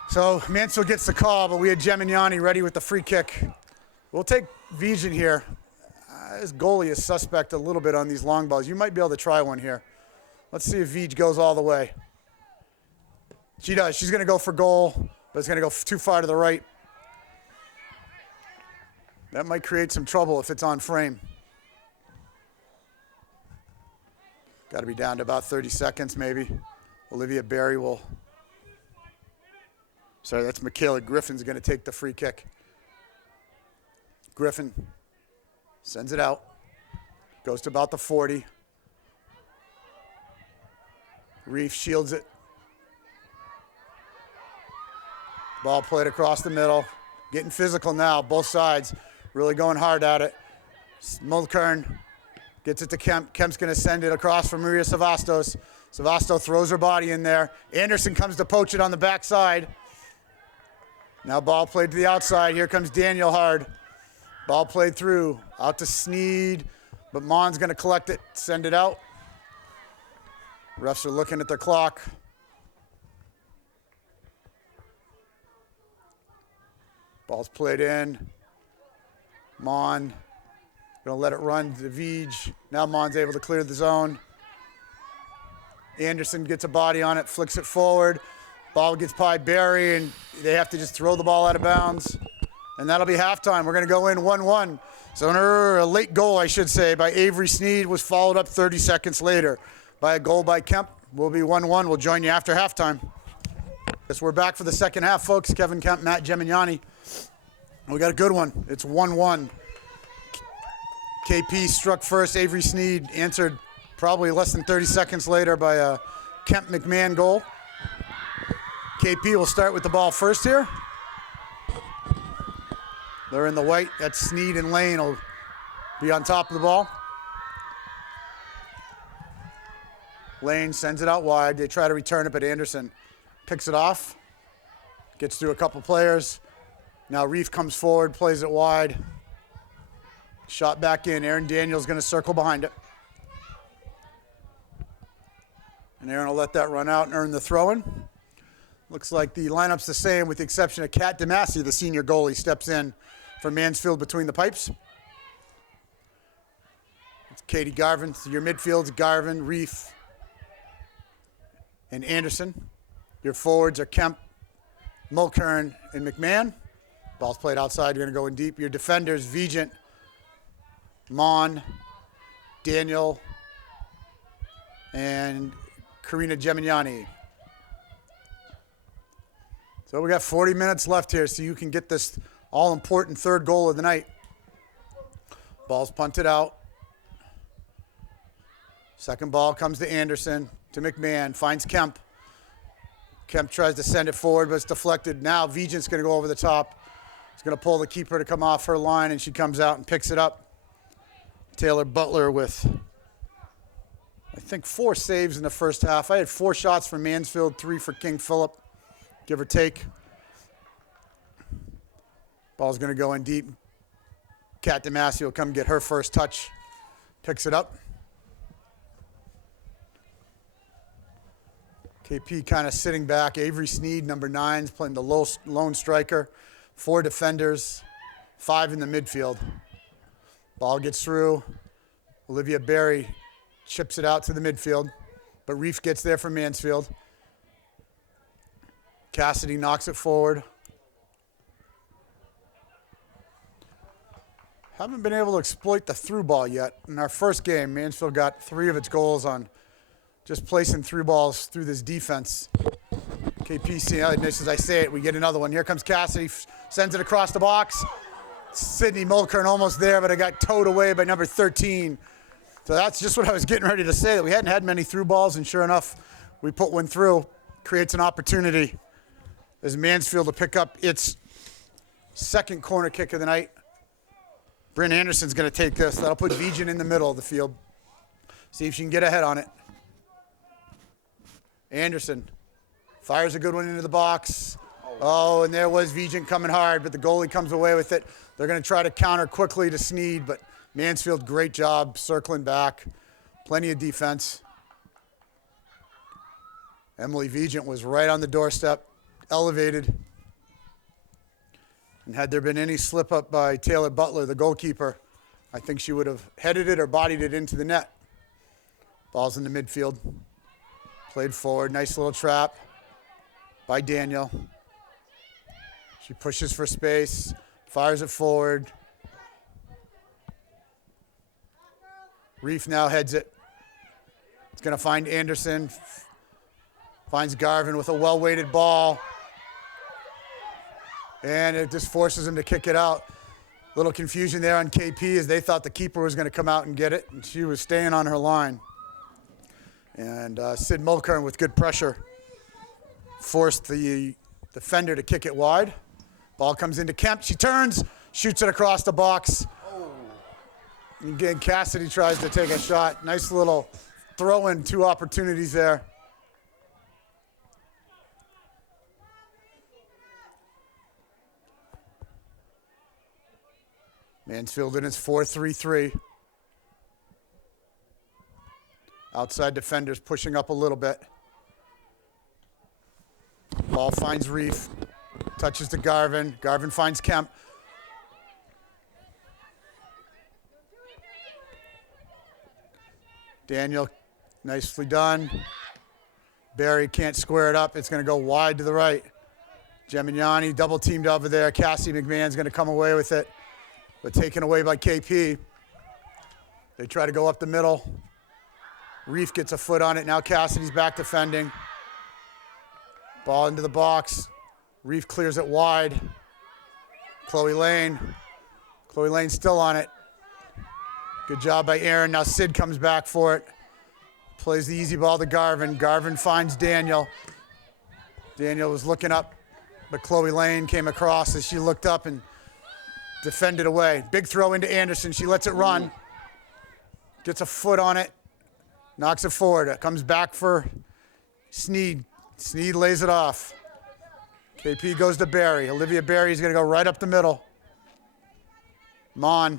So Mansfield gets the call, but we had Gemignani ready with the free kick. We'll take Vigen here. This goalie is suspect a little bit on these long balls. You might be able to try one here. Let's see if Vij goes all the way. She does. She's going to go for goal, but it's going to go too far to the right. That might create some trouble if it's on frame. Got to be down to about 30 seconds maybe. Olivia Berry will... Sorry, that's Michaela Griffin's going to take the free kick. Griffin sends it out. Goes to about the 40. Reef shields it. Ball played across the middle. Getting physical now, both sides. Really going hard at it. Mulkern gets it to Kemp. Kemp's going to send it across for Maria Savastos. Savastos throws her body in there. Anderson comes to poach it on the backside. Now ball played to the outside. Here comes Daniel hard. Ball played through. Out to Sneed. But Mon's going to collect it, send it out. Refs are looking at their clock. Ball's played in. Mon going to let it run to Vij. Now Mon's able to clear the zone. Anderson gets a body on it, flicks it forward. Ball gets by Barry, and they have to just throw the ball out of bounds. And that'll be halftime. We're going to go in 1-1. So a late goal, I should say, by Avery Sneed was followed up 30 seconds later by a goal by Kemp. We'll be 1-1. We'll join you after halftime. Guess we're back for the second half, folks. Kevin Kemp, Matt Gemignani. We got a good one. It's 1-1. KP struck first. Avery Sneed answered probably less than 30 seconds later by a Kemp McMahon goal. KP will start with the ball first here. They're in the white. That's Sneed and Lane will be on top of the ball. Lane sends it out wide. They try to return it, but Anderson picks it off. Gets through a couple players. Now Reef comes forward, plays it wide. Shot back in. Aaron Daniels going to circle behind it. And Aaron will let that run out and earn the throw-in. Looks like the lineup's the same with the exception of Kat DeMasi, the senior goalie, steps in for Mansfield between the pipes. It's Katie Garvin. So your midfield's Garvin, Reef, and Anderson. Your forwards are Kemp, Mulkern and McMahon. Ball's played outside. You're going to go in deep. Your defenders, Vigent, Mon, Daniel, and Karina Gemignani. So we got 40 minutes left here, so you can get this all-important third goal of the night. Ball's punted out. Second ball comes to Anderson, to McMahon, finds Kemp. Kemp tries to send it forward, but it's deflected. Now Vigent's going to go over the top. He's going to pull the keeper to come off her line, and she comes out and picks it up. Taylor Butler with, I think, 4 saves in the first half. I had 4 shots for Mansfield, 3 for King Philip, give or take. Ball's going to go in deep. Kat DeMasi will come get her first touch. Picks it up. KP kind of sitting back. Avery Sneed, number 9, is playing the lone striker. 4 defenders, 5 in the midfield. Ball gets through. Olivia Berry chips it out to the midfield, but Reef gets there for Mansfield. Cassidy knocks it forward. Haven't been able to exploit the through ball yet. In our first game, Mansfield got 3 of its goals on just placing through balls through this defense. KPC, as I say it, we get another one. Here comes Cassidy, sends it across the box. Sydney Mulkern almost there, but it got towed away by number 13. So that's just what I was getting ready to say, that we hadn't had many through balls, and sure enough, we put one through. Creates an opportunity as Mansfield to pick up its second corner kick of the night. Bryn Anderson's going to take this. That'll put Vigent in the middle of the field. See if she can get ahead on it. Anderson fires a good one into the box. Oh, and there was Vigent coming hard, but the goalie comes away with it. They're going to try to counter quickly to Sneed, but Mansfield, great job circling back. Plenty of defense. Emily Vigent was right on the doorstep, elevated. And had there been any slip up by Taylor Butler, the goalkeeper, I think she would have headed it or bodied it into the net. Ball's in the midfield. Played forward, nice little trap by Daniel. She pushes for space, fires it forward. Reef now heads it. It's going to find Anderson. Finds Garvin with a well-weighted ball. And it just forces him to kick it out. Little confusion there on KP as they thought the keeper was going to come out and get it, and she was staying on her line. And Sid Mulkern with good pressure forced the defender to kick it wide. Ball comes into Kemp. She turns, shoots it across the box. And again, Cassidy tries to take a shot. Nice little throw-in, 2 opportunities there. Mansfield in its 4-3-3. Outside defenders pushing up a little bit. Ball finds Reef. Touches to Garvin. Garvin finds Kemp. Daniel, nicely done. Barry can't square it up. It's going to go wide to the right. Gemignani double teamed over there. Cassie McMahon's going to come away with it, but taken away by KP. They try to go up the middle. Reef gets a foot on it. Now Cassidy's back defending. Ball into the box. Reef clears it wide. Chloe Lane. Chloe Lane still on it. Good job by Aaron. Now Sid comes back for it. Plays the easy ball to Garvin. Garvin finds Daniel. Daniel was looking up, but Chloe Lane came across as she looked up and defended away. Big throw into Anderson. She lets it run. Gets a foot on it. Knocks it forward. It comes back for Sneed. Sneed lays it off. KP goes to Barry. Olivia Barry's going to go right up the middle. Mon.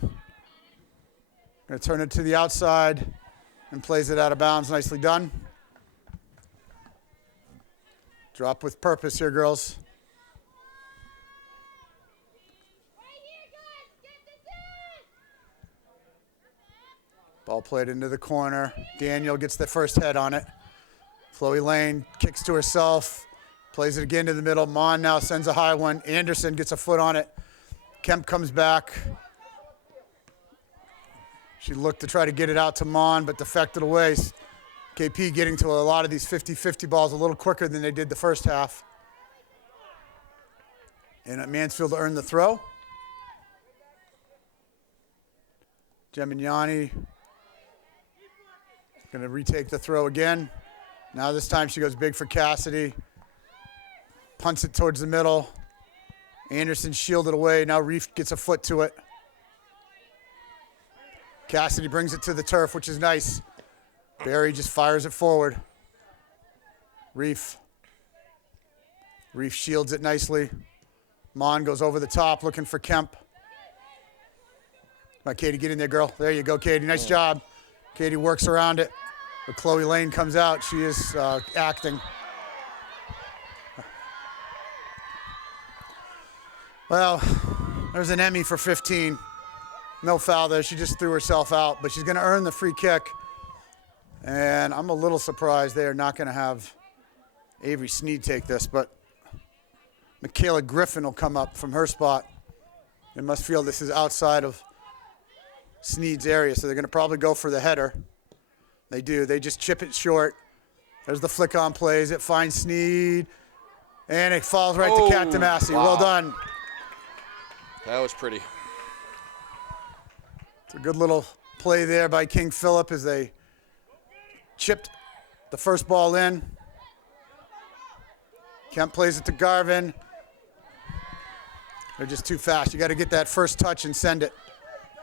Going to turn it to the outside and plays it out of bounds. Nicely done. Drop with purpose here, girls. Ball played into the corner. Daniel gets the first head on it. Chloe Lane kicks to herself, Plays it again to the middle. Mon now sends a high one. Anderson gets a foot on it. Kemp comes back. She looked to try to get it out to Mon, but deflected away. KP getting to a lot of these 50-50 balls a little quicker than they did the first half. And Mansfield to earn the throw. Gemignani going to retake the throw again. Now this time she goes big for Cassidy. Punts it towards the middle. Anderson shielded away. Now Reef gets a foot to it. Cassidy brings it to the turf, which is nice. Barry just fires it forward. Reef shields it nicely. Mon goes over the top looking for Kemp. Come on, Katie, get in there, girl. There you go, Katie. Nice job. Katie works around it. But Chloe Lane comes out. She is acting. Well, there's an Emmy for 15. No foul there. She just threw herself out, but she's going to earn the free kick. And I'm a little surprised they are not going to have Avery Sneed take this, but Michaela Griffin will come up from her spot. They must feel this is outside of Sneed's area, so they're going to probably go for the header. They do. They just chip it short. There's the flick on plays. It finds Sneed, and it falls right to Kat Damasi. Wow. Well done. That was pretty. It's a good little play there by King Philip as they chipped the first ball in. Kemp plays it to Garvin. They're just too fast. You got to get that first touch and send it.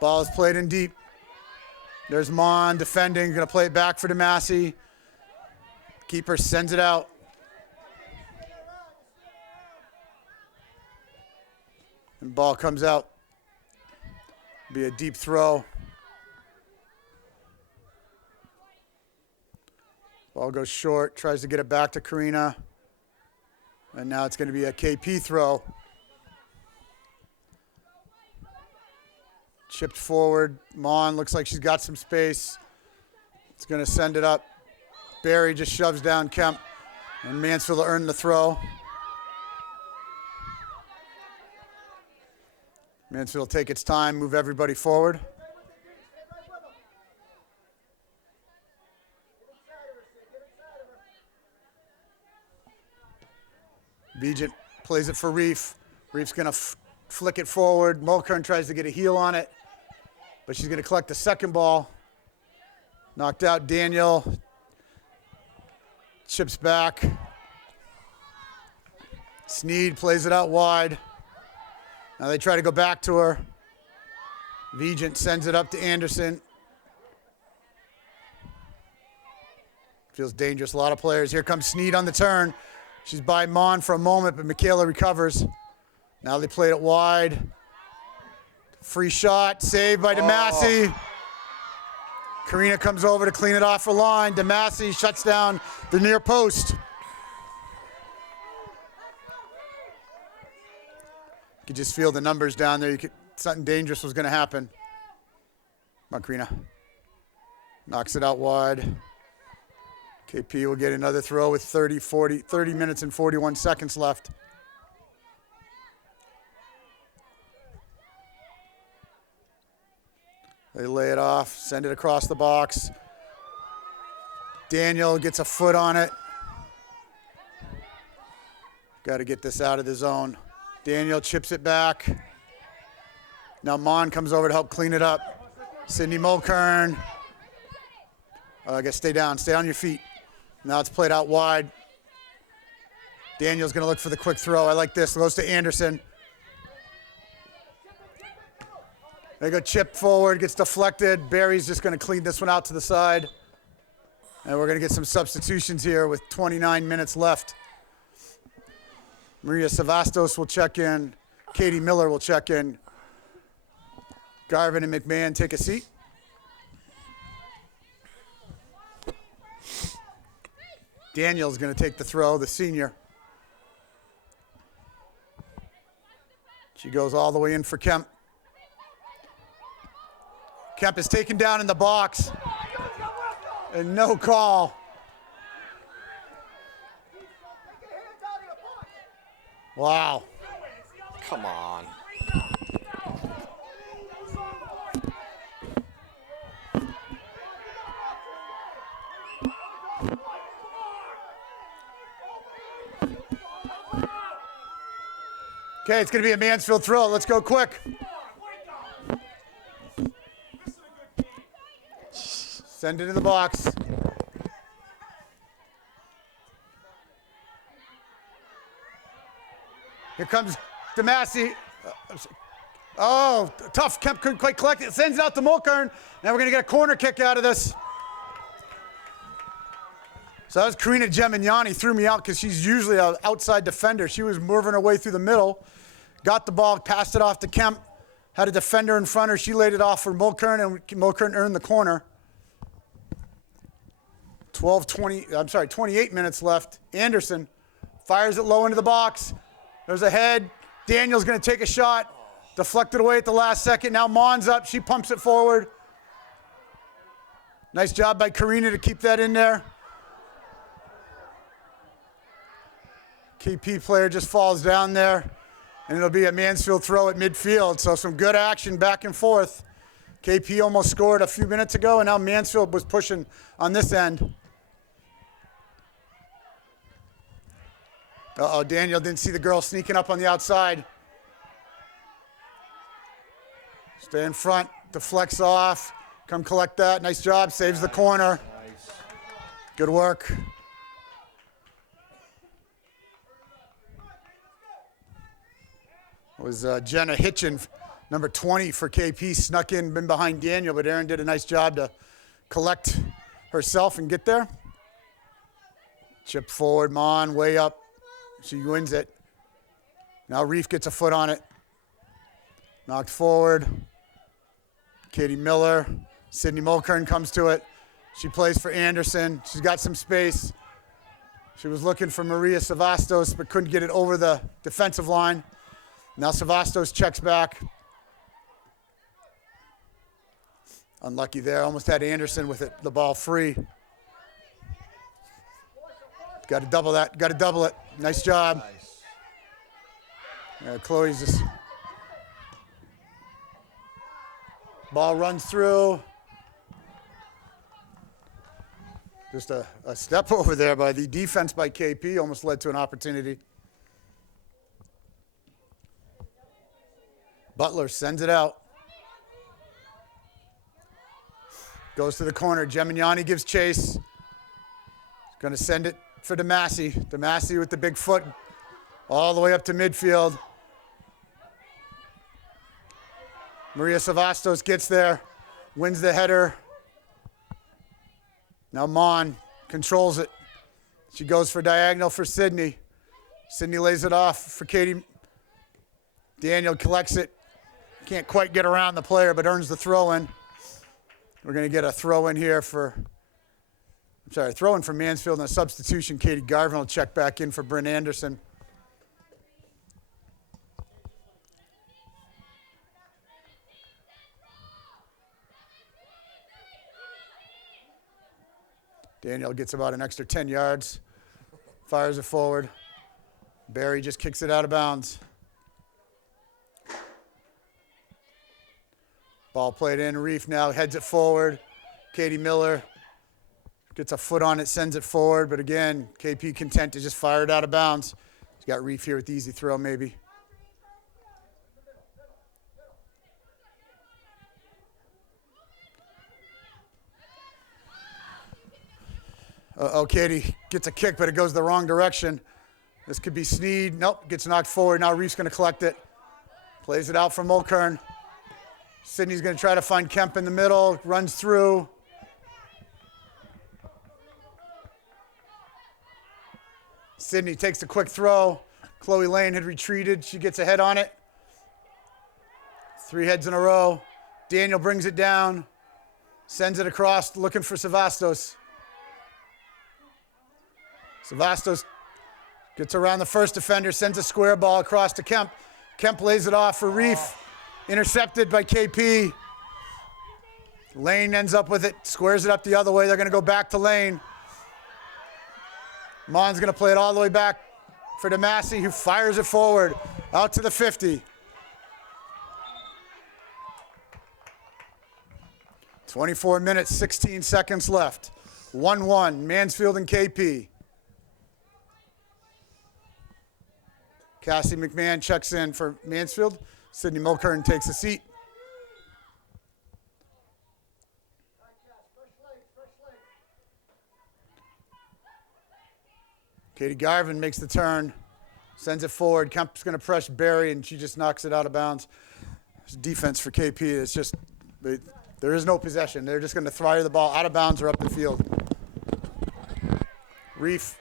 Ball is played in deep. There's Mon defending. Going to play it back for Damasi. Keeper sends it out. And ball comes out. Be a deep throw. Ball goes short. Tries to get it back to Karina. And now it's going to be a KP throw. Chipped forward. Mon looks like she's got some space. It's going to send it up. Barry just shoves down Kemp. And Mansfield will earn the throw. Mansfield will take its time, move everybody forward. Vigent plays it for Reef. Reef's going to flick it forward. Mulkern tries to get a heel on it, but she's going to collect the second ball. Knocked out Daniel. Chips back. Sneed plays it out wide. Now they try to go back to her. Vigent sends it up to Anderson. Feels dangerous, a lot of players. Here comes Sneed on the turn. She's by Mon for a moment, but Michaela recovers. Now they played it wide. Free shot, saved by Damasi. Karina comes over to clean it off her line. Damasi shuts down the near post. You could just feel the numbers down there. Something dangerous was going to happen. Come on, Karina. Knocks it out wide. KP will get another throw with 30 minutes and 41 seconds left. They lay it off, send it across the box. Daniel gets a foot on it. Got to get this out of the zone. Daniel chips it back. Now Mon comes over to help clean it up. Sydney Mulkern. I guess stay down, stay on your feet. Now it's played out wide. Daniel's going to look for the quick throw. I like this. Goes to Anderson. They go chip forward, gets deflected. Barry's just going to clean this one out to the side. And we're going to get some substitutions here with 29 minutes left. Maria Savastos will check in. Katie Miller will check in. Garvin and McMahon take a seat. Daniel's going to take the throw, the senior. She goes all the way in for Kemp. Kemp is taken down in the box. And no call. Wow. Come on. Okay, it's going to be a Mansfield throw. Let's go quick. Send it in the box. Here comes DeMassey. Oh, tough. Kemp couldn't quite collect it. Sends it out to Mulkern. Now we're going to get a corner kick out of this. So that was Karina Gemignani. Threw me out because she's usually an outside defender. She was moving her way through the middle. Got the ball, passed it off to Kemp. Had a defender in front of her. She laid it off for Mulkern, and Mulkern earned the corner. 28 minutes left. Anderson fires it low into the box. There's a head. Daniel's going to take a shot. Deflected away at the last second. Now Mon's up. She pumps it forward. Nice job by Karina to keep that in there. KP player just falls down there. And it'll be a Mansfield throw at midfield. So some good action back and forth. KP almost scored a few minutes ago, and now Mansfield was pushing on this end. Uh-oh, Daniel didn't see the girl sneaking up on the outside. Stay in front, deflects off. Come collect that. Nice job, saves the corner. Good work. It was Jenna Hitchin, number 20 for KP, snuck in, been behind Daniel, but Erin did a nice job to collect herself and get there. Chip forward, Mon, way up. She wins it. Now Reef gets a foot on it. Knocked forward. Katie Miller. Sydney Mulkern comes to it. She plays for Anderson. She's got some space. She was looking for Maria Savastos, but couldn't get it over the defensive line. Now Savastos checks back. Unlucky there. Almost had Anderson with it, the ball free. Got to double that. Got to double it. Nice job. Chloe's just... Ball runs through. Just a step over there by the defense by KP. Almost led to an opportunity. Butler sends it out. Goes to the corner. Gemignani gives chase. Going to send it for DeMassey. DeMassey with the big foot all the way up to midfield. Maria Savastos gets there, wins the header. Now Mon controls it. She goes for diagonal for Sydney. Sydney lays it off for Katie. Daniel collects it. Can't quite get around the player, but earns the throw in. We're going to get a throw in here for, throw in for Mansfield and a substitution. Katie Garvin will check back in for Bryn Anderson. Daniel gets about an extra 10 yards, fires it forward. Barry just kicks it out of bounds. Ball played in. Reef now heads it forward. Katie Miller gets a foot on it, sends it forward. But again, KP content to just fire it out of bounds. He's got Reef here with the easy throw maybe. Katie gets a kick, but it goes the wrong direction. This could be Sneed. Nope, gets knocked forward. Now Reef's going to collect it. Plays it out for Mulkern. Sydney's going to try to find Kemp in the middle. Runs through. Sydney takes a quick throw. Chloe Lane had retreated. She gets a head on it. 3 heads in a row. Daniel brings it down. Sends it across, looking for Savastos. Savastos gets around the first defender, sends a square ball across to Kemp. Kemp lays it off for Reef. Intercepted by KP. Lane ends up with it, squares it up the other way. They're going to go back to Lane. Mon's going to play it all the way back for DeMassey, who fires it forward out to the 50. 24 minutes, 16 seconds left. 1-1, Mansfield and KP. Cassie McMahon checks in for Mansfield. Sydney Mulkern takes a seat. Katie Garvin makes the turn, sends it forward. Kemp's going to press Barry, and she just knocks it out of bounds. There's defense for KP. It's just, there is no possession. They're just going to fire the ball out of bounds or up the field. Reef,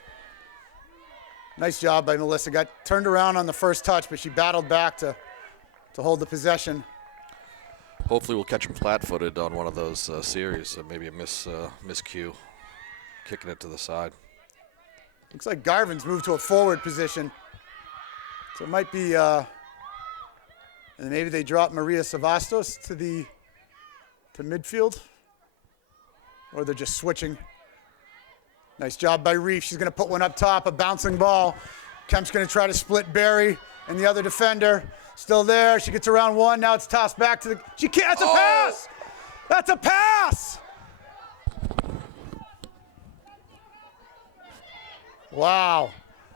nice job by Melissa. Got turned around on the first touch, but she battled back to hold the possession. Hopefully we'll catch him flat-footed on one of those series. Maybe a miscue, kicking it to the side. Looks like Garvin's moved to a forward position. So it might be, and maybe they drop Maria Savastos to midfield. Or they're just switching. Nice job by Reef. She's going to put one up top, a bouncing ball. Kemp's going to try to split Barry and the other defender. Still there. She gets around one. Now it's tossed back to the. She can't. That's a pass. That's a pass. Wow.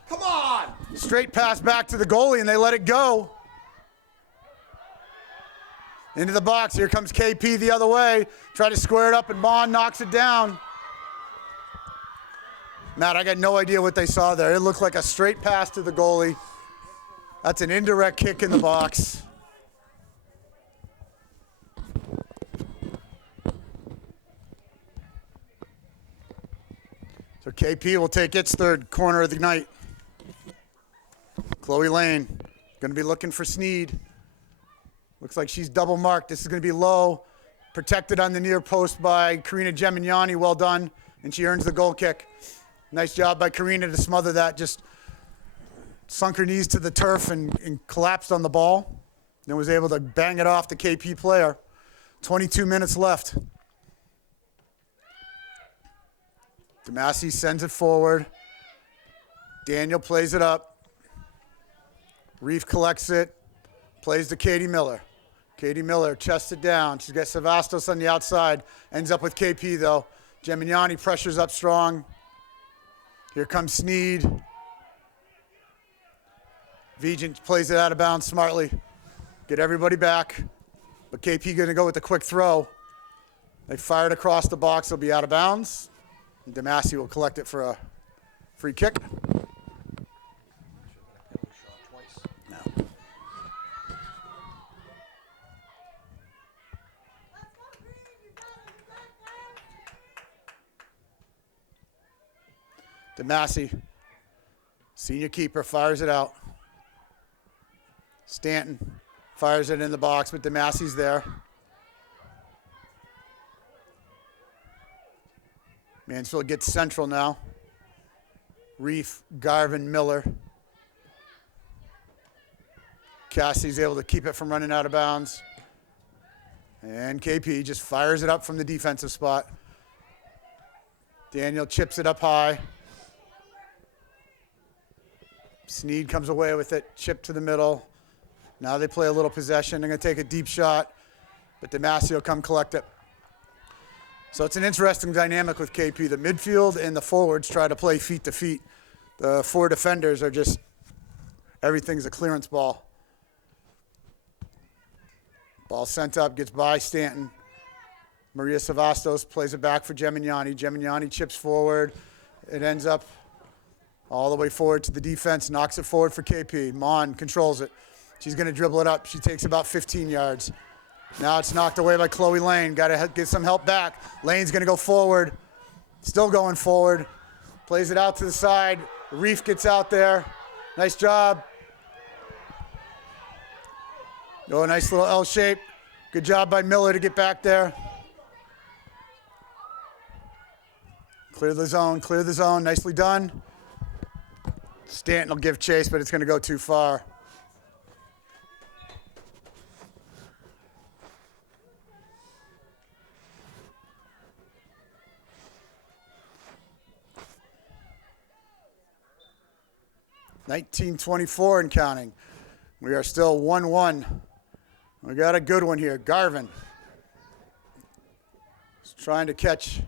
Come on. Straight pass back to the goalie, and they let it go. Into the box. Here comes KP the other way. Try to square it up, and Bond knocks it down. Matt, I got no idea what they saw there. It looked like a straight pass to the goalie. That's an indirect kick in the box. So KP will take its third corner of the night. Chloe Lane going to be looking for Sneed. Looks like she's double marked. This is going to be low. Protected on the near post by Karina Gemignani. Well done. And she earns the goal kick. Nice job by Karina to smother that. Just sunk her knees to the turf and collapsed on the ball. Then was able to bang it off the KP player. 22 minutes left. DeMassey sends it forward. Daniel plays it up. Reef collects it. Plays to Katie Miller. Katie Miller chests it down. She's got Savastos on the outside. Ends up with KP though. Gemignani pressures up strong. Here comes Sneed. Vigent plays it out of bounds smartly. Get everybody back. But KP going to go with the quick throw. They fire it across the box. It'll be out of bounds. And DeMassey will collect it for a free kick. No. DeMassey, senior keeper, fires it out. Stanton fires it in the box, but DeMassey's there. Mansfield gets central now. Reef, Garvin, Miller. Cassie's able to keep it from running out of bounds. And KP just fires it up from the defensive spot. Daniel chips it up high. Sneed comes away with it, chip to the middle. Now they play a little possession. They're going to take a deep shot, but DeMassey will come collect it. So it's an interesting dynamic with KP. The midfield and the forwards try to play feet to feet. The four defenders are just, everything's a clearance ball. Ball sent up, gets by Stanton. Maria Savastos plays it back for Gemignani. Gemignani chips forward. It ends up all the way forward to the defense, knocks it forward for KP. Mon controls it. She's going to dribble it up. She takes about 15 yards. Now it's knocked away by Chloe Lane. Got to get some help back. Lane's going to go forward. Still going forward. Plays it out to the side. Reef gets out there. Nice job. Oh, a nice little L shape. Good job by Miller to get back there. Clear the zone, clear the zone. Nicely done. Stanton will give chase, but it's going to go too far. 19-24 and counting. We are still 1-1. We got a good one here. Garvin is trying to catch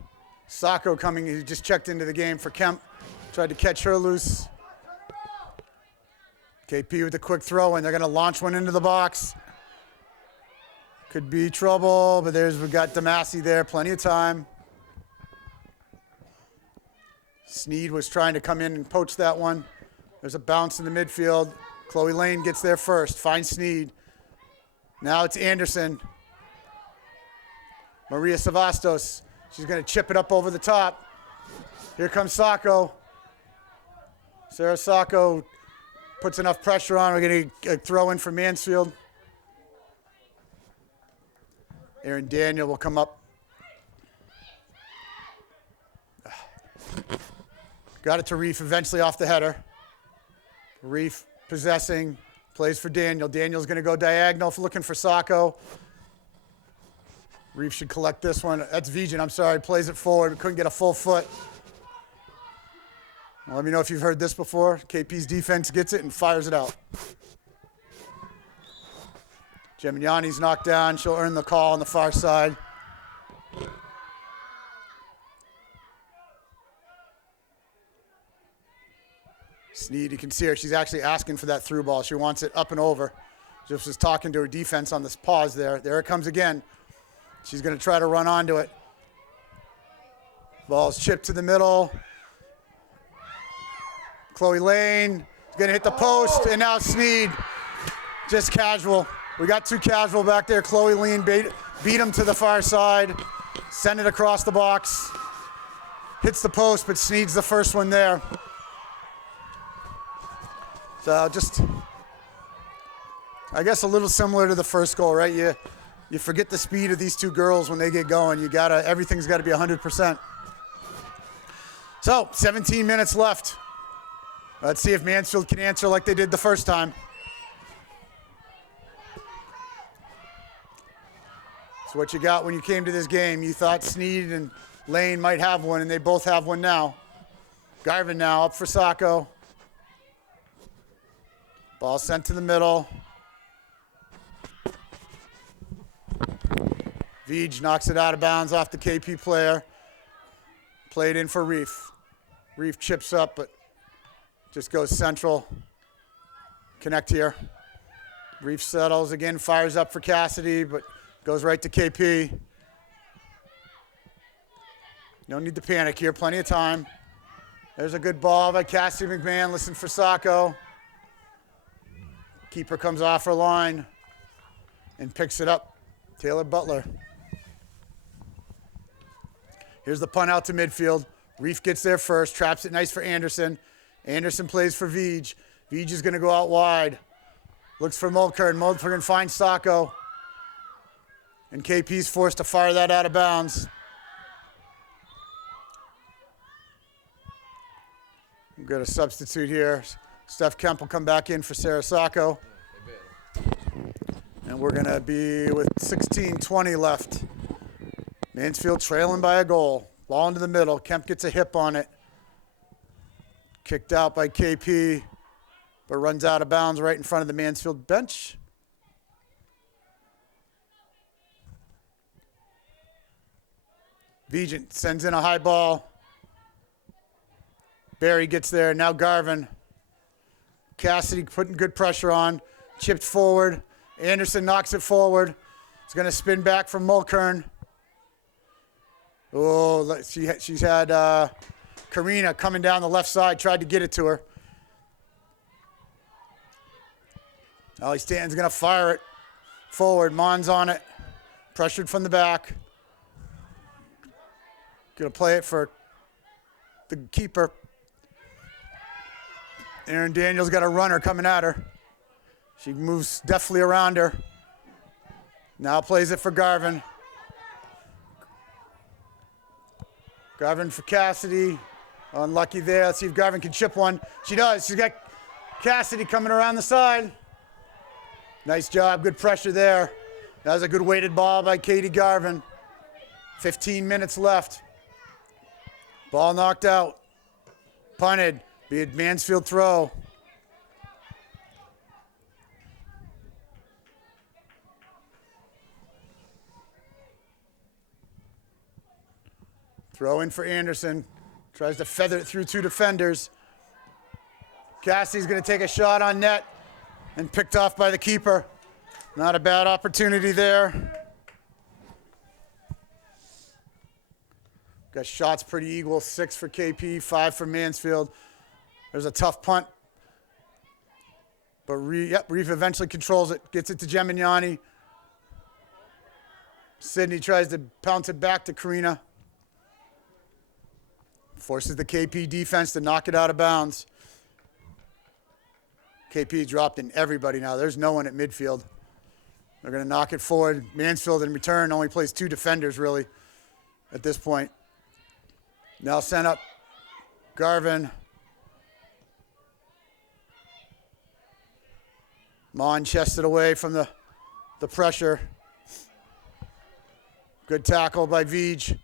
Sacco coming. He just checked into the game for Kemp. Tried to catch her loose. KP with a quick throw, and they're going to launch one into the box. Could be trouble, but we've got Damasi there. Plenty of time. Sneed was trying to come in and poach that one. There's a bounce in the midfield. Chloe Lane gets there first. Finds Sneed. Now it's Anderson. Maria Savastos. She's going to chip it up over the top. Here comes Sacco. Sarah Sacco puts enough pressure on. We're going to throw in for Mansfield. Aaron Daniel will come up. Got it to Reef eventually off the header. Reef possessing, plays for Daniel. Daniel's going to go diagonal looking for Sacco. Reef should collect this one. That's Vigen, I'm sorry. Plays it forward. Couldn't get a full foot. Well, let me know if you've heard this before. KP's defense gets it and fires it out. Gemignani's knocked down. She'll earn the call on the far side. Sneed, you can see her. She's actually asking for that through ball. She wants it up and over. Just was talking to her defense on this pause there. There it comes again. She's going to try to run onto it. Ball's chipped to the middle. Chloe Lane is going to hit the post, and now Sneed, just casual. We got too casual back there. Chloe Lane beat him to the far side, send it across the box. Hits the post, but Sneed's the first one there. So just, I guess a little similar to the first goal, right? You forget the speed of these two girls when they get going. Everything's got to be 100%. So 17 minutes left. Let's see if Mansfield can answer like they did the first time. So what you got when you came to this game, you thought Sneed and Lane might have one, and they both have one now. Garvin now up for Sacco. Ball sent to the middle. Vij knocks it out of bounds off the KP player. Played in for Reef. Reef chips up, but just goes central. Connect here. Reef settles again, fires up for Cassidy, but goes right to KP. No need to panic here, plenty of time. There's a good ball by Cassidy McMahon, listen for Sacco. Keeper comes off her line and picks it up. Taylor Butler. Here's the punt out to midfield. Reef gets there first, traps it nice for Anderson. Anderson plays for Vij. Vij is going to go out wide. Looks for Mulkern. Mulkern finds Sacco. And KP's forced to fire that out of bounds. We've got a substitute here. Steph Kemp will come back in for Sarah Sacco. And we're going to be with 16:20 left. Mansfield trailing by a goal. Ball into the middle. Kemp gets a hip on it. Kicked out by KP, but runs out of bounds right in front of the Mansfield bench. Vigent sends in a high ball. Barry gets there. Now Garvin. Cassidy putting good pressure on. Chipped forward. Anderson knocks it forward. It's going to spin back from Mulkern. Oh, she's had Karina coming down the left side, tried to get it to her. Ollie Stanton's going to fire it forward. Mon's on it. Pressured from the back. Going to play it for the keeper. Aaron Daniels got a runner coming at her. She moves deftly around her. Now plays it for Garvin. Garvin for Cassidy. Unlucky there. Let's see if Garvin can chip one. She does. She's got Cassidy coming around the side. Nice job. Good pressure there. That was a good weighted ball by Katie Garvin. 15 minutes left. Ball knocked out. Punted. Be a Mansfield throw. Throw in for Anderson. Tries to feather it through 2 defenders. Cassidy's going to take a shot on net and picked off by the keeper. Not a bad opportunity there. Got shots pretty equal, 6 for KP, 5 for Mansfield. There's a tough punt. But Reef eventually controls it, gets it to Gemignani. Sydney tries to pounce it back to Karina. Forces the KP defense to knock it out of bounds. KP dropped in everybody now. There's no one at midfield. They're going to knock it forward. Mansfield in return only plays 2 defenders really at this point. Now sent up Garvin. Mon chested away from the pressure. Good tackle by Veej.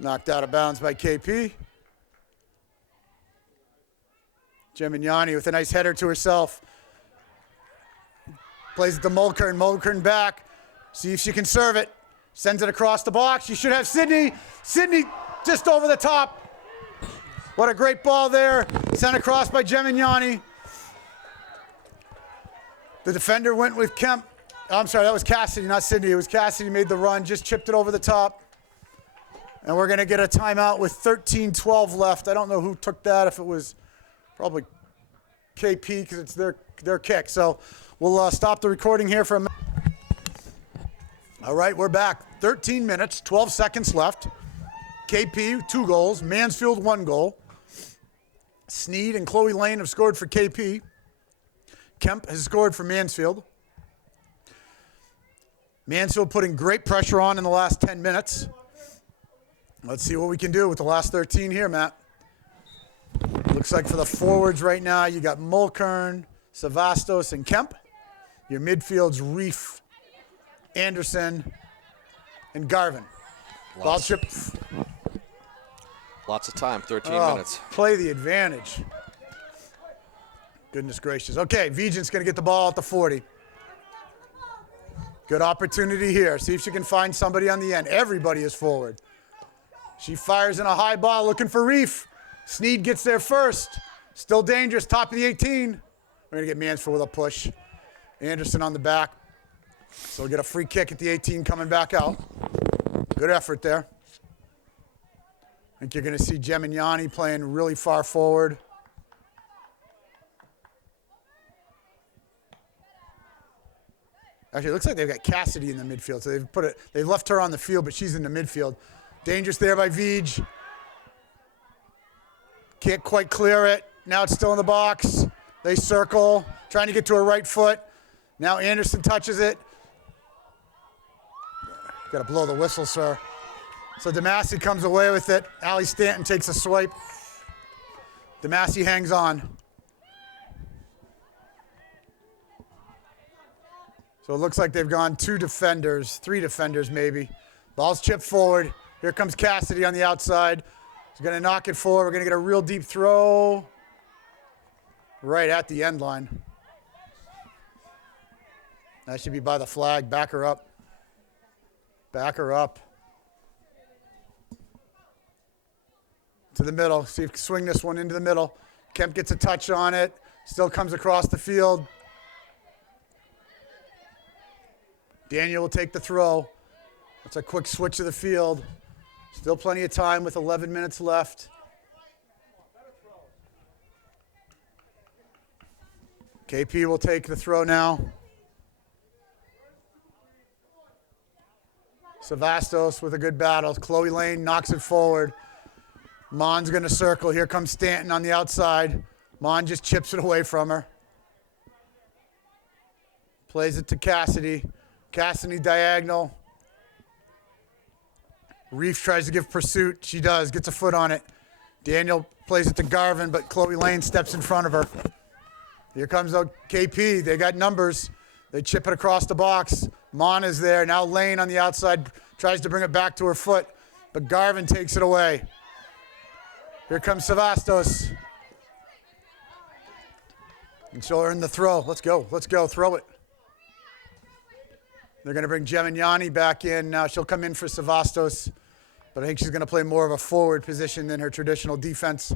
Knocked out of bounds by KP. Gemignani with a nice header to herself. Plays it to Mulkern. Mulkern back. See if she can serve it. Sends it across the box. She should have Sydney. Sydney just over the top. What a great ball there. Sent across by Gemignani. The defender went with Kemp. Oh, I'm sorry, that was Cassidy, not Sydney. It was Cassidy made the run, just chipped it over the top. And we're going to get a timeout with 13:12 left. I don't know who took that, if it was probably KP because it's their kick. So we'll stop the recording here for a minute. All right, we're back. 13 minutes, 12 seconds left. KP, 2 goals. Mansfield, 1 goal. Sneed and Chloe Lane have scored for KP. Kemp has scored for Mansfield. Mansfield putting great pressure on in the last 10 minutes. Let's see what we can do with the last 13 here, Matt. Looks like for the forwards right now, you got Mulkern, Savastos, and Kemp. Your midfield's Reef, Anderson, and Garvin. Ball chip. Lots of time, 13 minutes. Play the advantage. Goodness gracious. Okay, Vigent's going to get the ball at the 40. Good opportunity here. See if she can find somebody on the end. Everybody is forward. She fires in a high ball looking for Reef. Sneed gets there first. Still dangerous, top of the 18. We're going to get Mansfield with a push. Anderson on the back. So we'll get a free kick at the 18 coming back out. Good effort there. I think you're going to see Gemignani playing really far forward. Actually, it looks like they've got Cassidy in the midfield, so they've left her on the field, but she's in the midfield. Dangerous there by Veej. Can't quite clear it. Now it's still in the box. They circle, trying to get to her right foot. Now Anderson touches it. Got to blow the whistle, sir. So Damasi comes away with it. Allie Stanton takes a swipe. Damasi hangs on. So it looks like they've gone 2 defenders, 3 defenders maybe. Ball's chipped forward. Here comes Cassidy on the outside. He's going to knock it forward. We're going to get a real deep throw right at the end line. That should be by the flag. Back her up. Back her up. To the middle. See if you can swing this one into the middle. Kemp gets a touch on it. Still comes across the field. Daniel will take the throw. That's a quick switch of the field. Still plenty of time with 11 minutes left. KP will take the throw now. Savastos with a good battle. Chloe Lane knocks it forward. Mon's going to circle. Here comes Stanton on the outside. Mon just chips it away from her. Plays it to Cassidy. Cassidy diagonal. Reef tries to give pursuit. She does. Gets a foot on it. Daniel plays it to Garvin, but Chloe Lane steps in front of her. Here comes KP. They got numbers. They chip it across the box. Mon is there. Now Lane on the outside tries to bring it back to her foot, but Garvin takes it away. Here comes Savastos. And she'll earn the throw. Let's go. Let's go. Throw it. They're going to bring Gemignani back in. Now she'll come in for Savastos, but I think she's going to play more of a forward position than her traditional defense.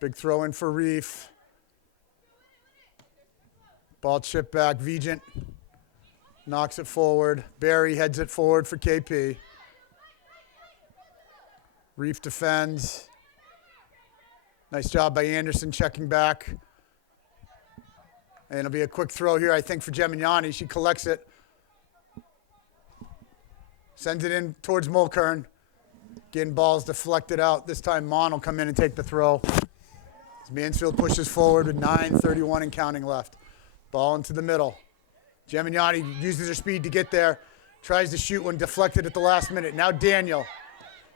Big throw in for Reef. Ball chip back. Vigent knocks it forward. Barry heads it forward for KP. Reef defends. Nice job by Anderson checking back. And it'll be a quick throw here, I think, for Gemignani. She collects it. Sends it in towards Mulkern. Getting balls deflected out. This time Mon will come in and take the throw. As Mansfield pushes forward with 9:31 and counting left. Ball into the middle. Gemignani uses her speed to get there. Tries to shoot one, deflected at the last minute. Now Daniel.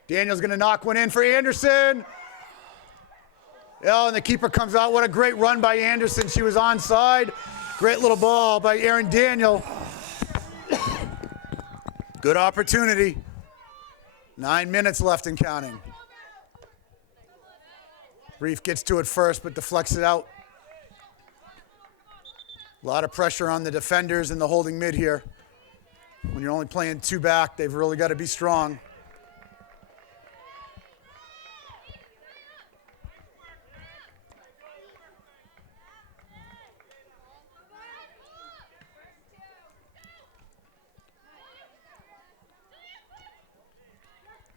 Daniel's going to knock one in for Anderson. Oh, and the keeper comes out. What a great run by Anderson. She was onside. Great little ball by Aaron Daniel. Good opportunity. 9 minutes left and counting. Reef gets to it first, but deflects it out. A lot of pressure on the defenders and the holding mid here. When you're only playing two back, they've really got to be strong.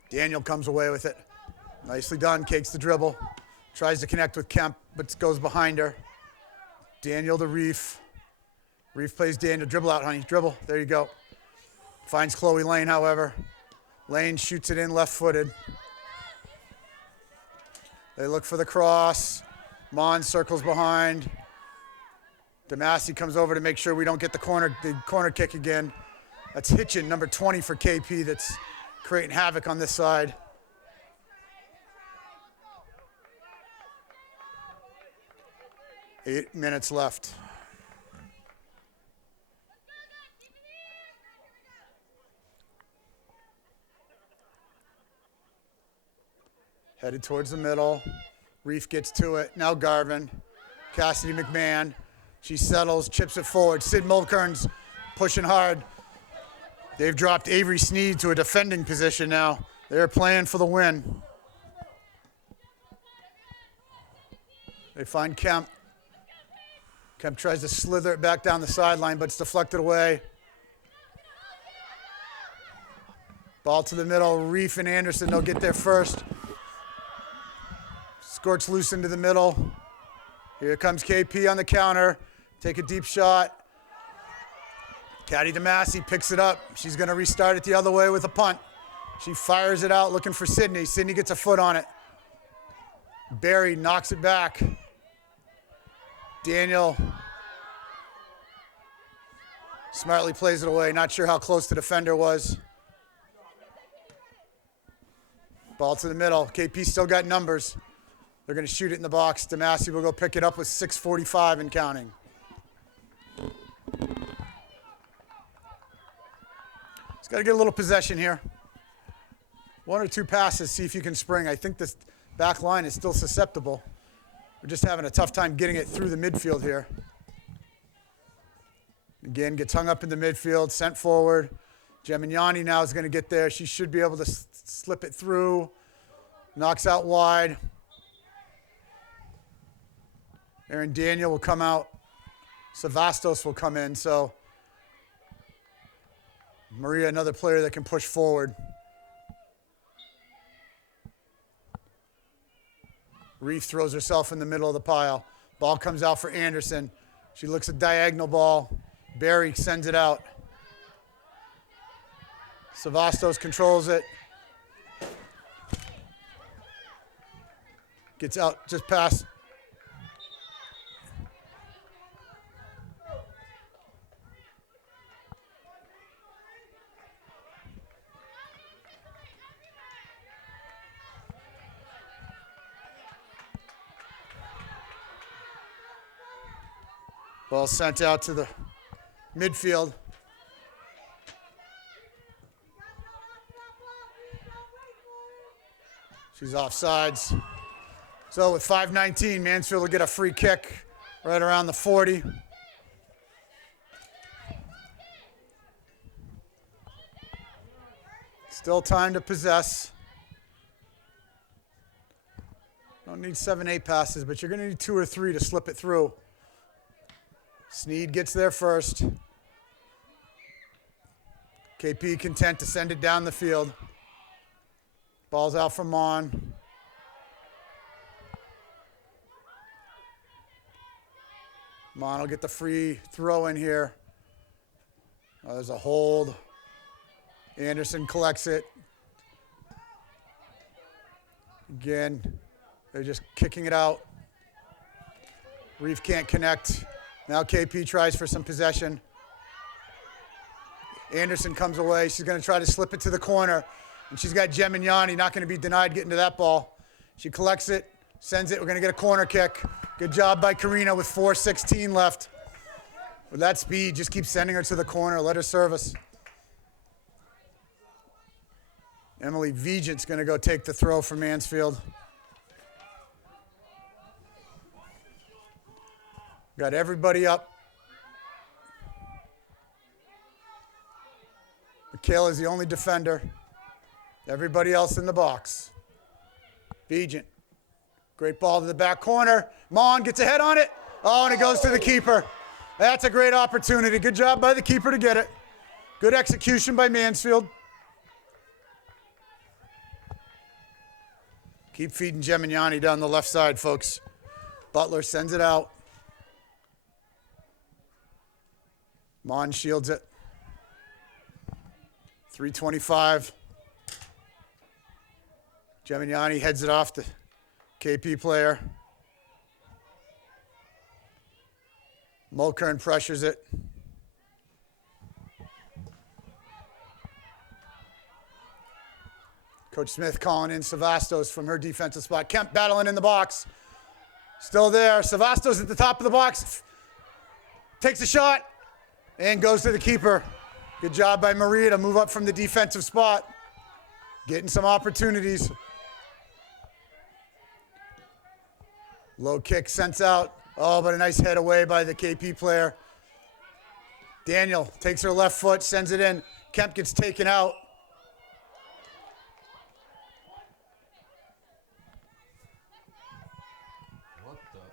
Daniel comes away with it. Nicely done, cakes the dribble. Tries to connect with Kemp, but goes behind her. Daniel to Reef. Reef plays Daniel. Dribble out, honey. Dribble. There you go. Finds Chloe Lane, however. Lane shoots it in left-footed. They look for the cross. Mon circles behind. Damasi comes over to make sure we don't get the corner kick again. That's Hitchin, number 20 for KP, that's creating havoc on this side. Eight minutes left. Headed towards the middle. Reef gets to it. Now Garvin. Cassidy McMahon. She settles, chips it forward. Sid Mulkern's pushing hard. They've dropped Avery Sneed to a defending position now. They're playing for the win. They find Kemp. Kemp tries to slither it back down the sideline, but it's deflected away. Ball to the middle. Reef and Anderson, they'll get there first. Squirts loose into the middle. Here comes KP on the counter. Take a deep shot. Caddy Damasi picks it up. She's going to restart it the other way with a punt. She fires it out looking for Sydney. Sydney gets a foot on it. Barry knocks it back. Daniel smartly plays it away. Not sure how close the defender was. Ball to the middle. KP still got numbers. They're going to shoot it in the box. Damasi will go pick it up with 6:45 and counting. It's got to get a little possession here. One or two passes, see if you can spring. I think this back line is still susceptible. We're just having a tough time getting it through the midfield here. Again, gets hung up in the midfield, sent forward. Gemignani now is going to get there. She should be able to slip it through. Knocks out wide. Aaron Daniel will come out. Savastos will come in. So Maria, another player that can push forward. Reef throws herself in the middle of the pile. Ball comes out for Anderson. She looks at diagonal ball. Barry sends it out. Savastos controls it. Gets out just past. Ball sent out to the midfield. She's offsides. So with 5:19, Mansfield will get a free kick right around the 40. Still time to possess. Don't need 7-8 passes, but you're going to need 2 or 3 to slip it through. Sneed gets there first. KP content to send it down the field. Ball's out from Mon. Mon will get the free throw in here. Oh, there's a hold. Anderson collects it. Again, they're just kicking it out. Reef can't connect. Now KP tries for some possession. Anderson comes away. She's going to try to slip it to the corner. And she's got Gemignani, not going to be denied getting to that ball. She collects it, sends it. We're going to get a corner kick. Good job by Karina with 4:16 left. With that speed, just keep sending her to the corner. Let her service. Emily Vigent's going to go take the throw for Mansfield. Got everybody up. Michaela's the only defender. Everybody else in the box. Vigent. Great ball to the back corner. Mon gets a head on it. Oh, and it goes to the keeper. That's a great opportunity. Good job by the keeper to get it. Good execution by Mansfield. Keep feeding Gemignani down the left side, folks. Butler sends it out. Mon shields it. 3:25. Gemignani heads it off the KP player. Mulkern pressures it. Coach Smith calling in Savastos from her defensive spot. Kemp battling in the box. Still there. Savastos at the top of the box. Takes a shot and goes to the keeper. Good job by Maria to move up from the defensive spot. Getting some opportunities. Low kick sent out. Oh, but a nice head away by the KP player. Daniel takes her left foot, sends it in. Kemp gets taken out.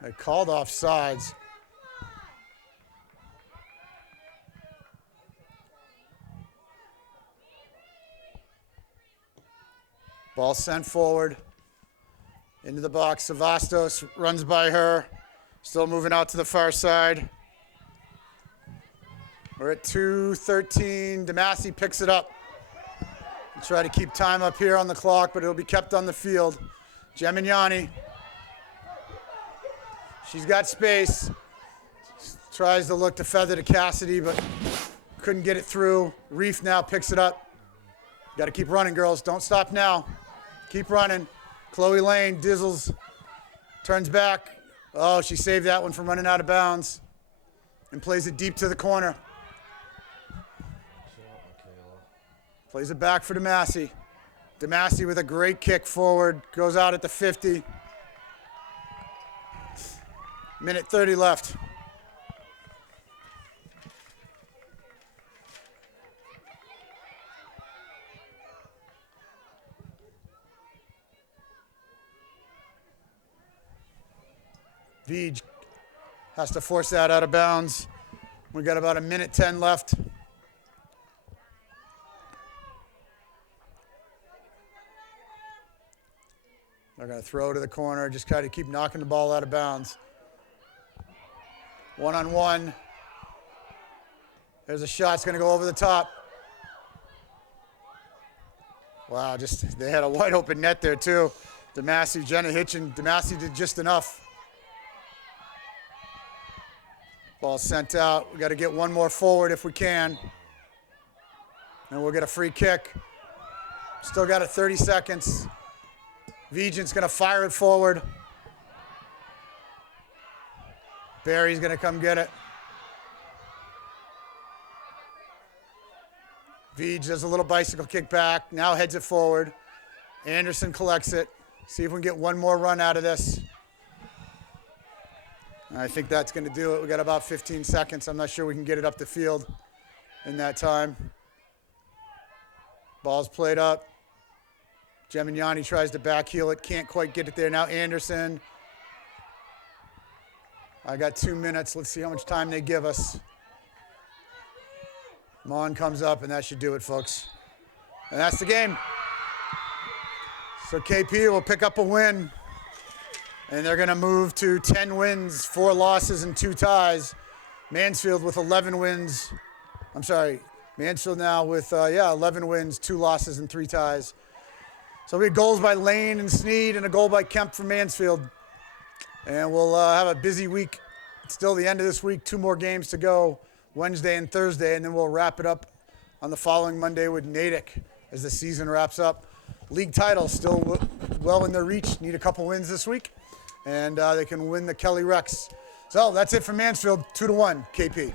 They called offsides. Ball sent forward into the box. Savastos runs by her. Still moving out to the far side. We're at 2:13. DeMassey picks it up. We'll try to keep time up here on the clock, but it'll be kept on the field. Gemignani. She's got space. Tries to look to feather to Cassidy, but couldn't get it through. Reef now picks it up. Got to keep running, girls. Don't stop now. Keep running. Chloe Lane dizzles. Turns back. Oh, she saved that one from running out of bounds. And plays it deep to the corner. Plays it back for DeMassey. DeMassey with a great kick forward. Goes out at the 50. Minute 30 left. Vij has to force that out of bounds. We got about a minute 10 left. They're going to throw to the corner. Just try to keep knocking the ball out of bounds. One-on-one. There's a shot. It's going to go over the top. Wow, just they had a wide open net there too. DeMassey, Jenna Hitchin. DeMassey did just enough. Ball sent out. We got to get one more forward if we can. And we'll get a free kick. Still got it 30 seconds. Vigent's going to fire it forward. Barry's going to come get it. Vij does a little bicycle kick back. Now heads it forward. Anderson collects it. See if we can get one more run out of this. I think that's going to do it. We got about 15 seconds. I'm not sure we can get it up the field in that time. Ball's played up. Gemignani tries to backheel it. Can't quite get it there. Now Anderson. I got 2 minutes. Let's see how much time they give us. Mon comes up, and that should do it, folks. And that's the game. So KP will pick up a win. And they're going to move to 10 wins, 4 losses, and 2 ties. Mansfield with 11 wins. I'm sorry, Mansfield now with, 11 wins, 2 losses, and 3 ties. So we had goals by Lane and Sneed and a goal by Kemp from Mansfield. And we'll have a busy week. It's still the end of this week, 2 more games to go, Wednesday and Thursday, and then we'll wrap it up on the following Monday with Natick as the season wraps up. League title still well in their reach. Need a couple wins this week. And they can win the Kelly Rex. So that's it for Mansfield, 2-1, KP.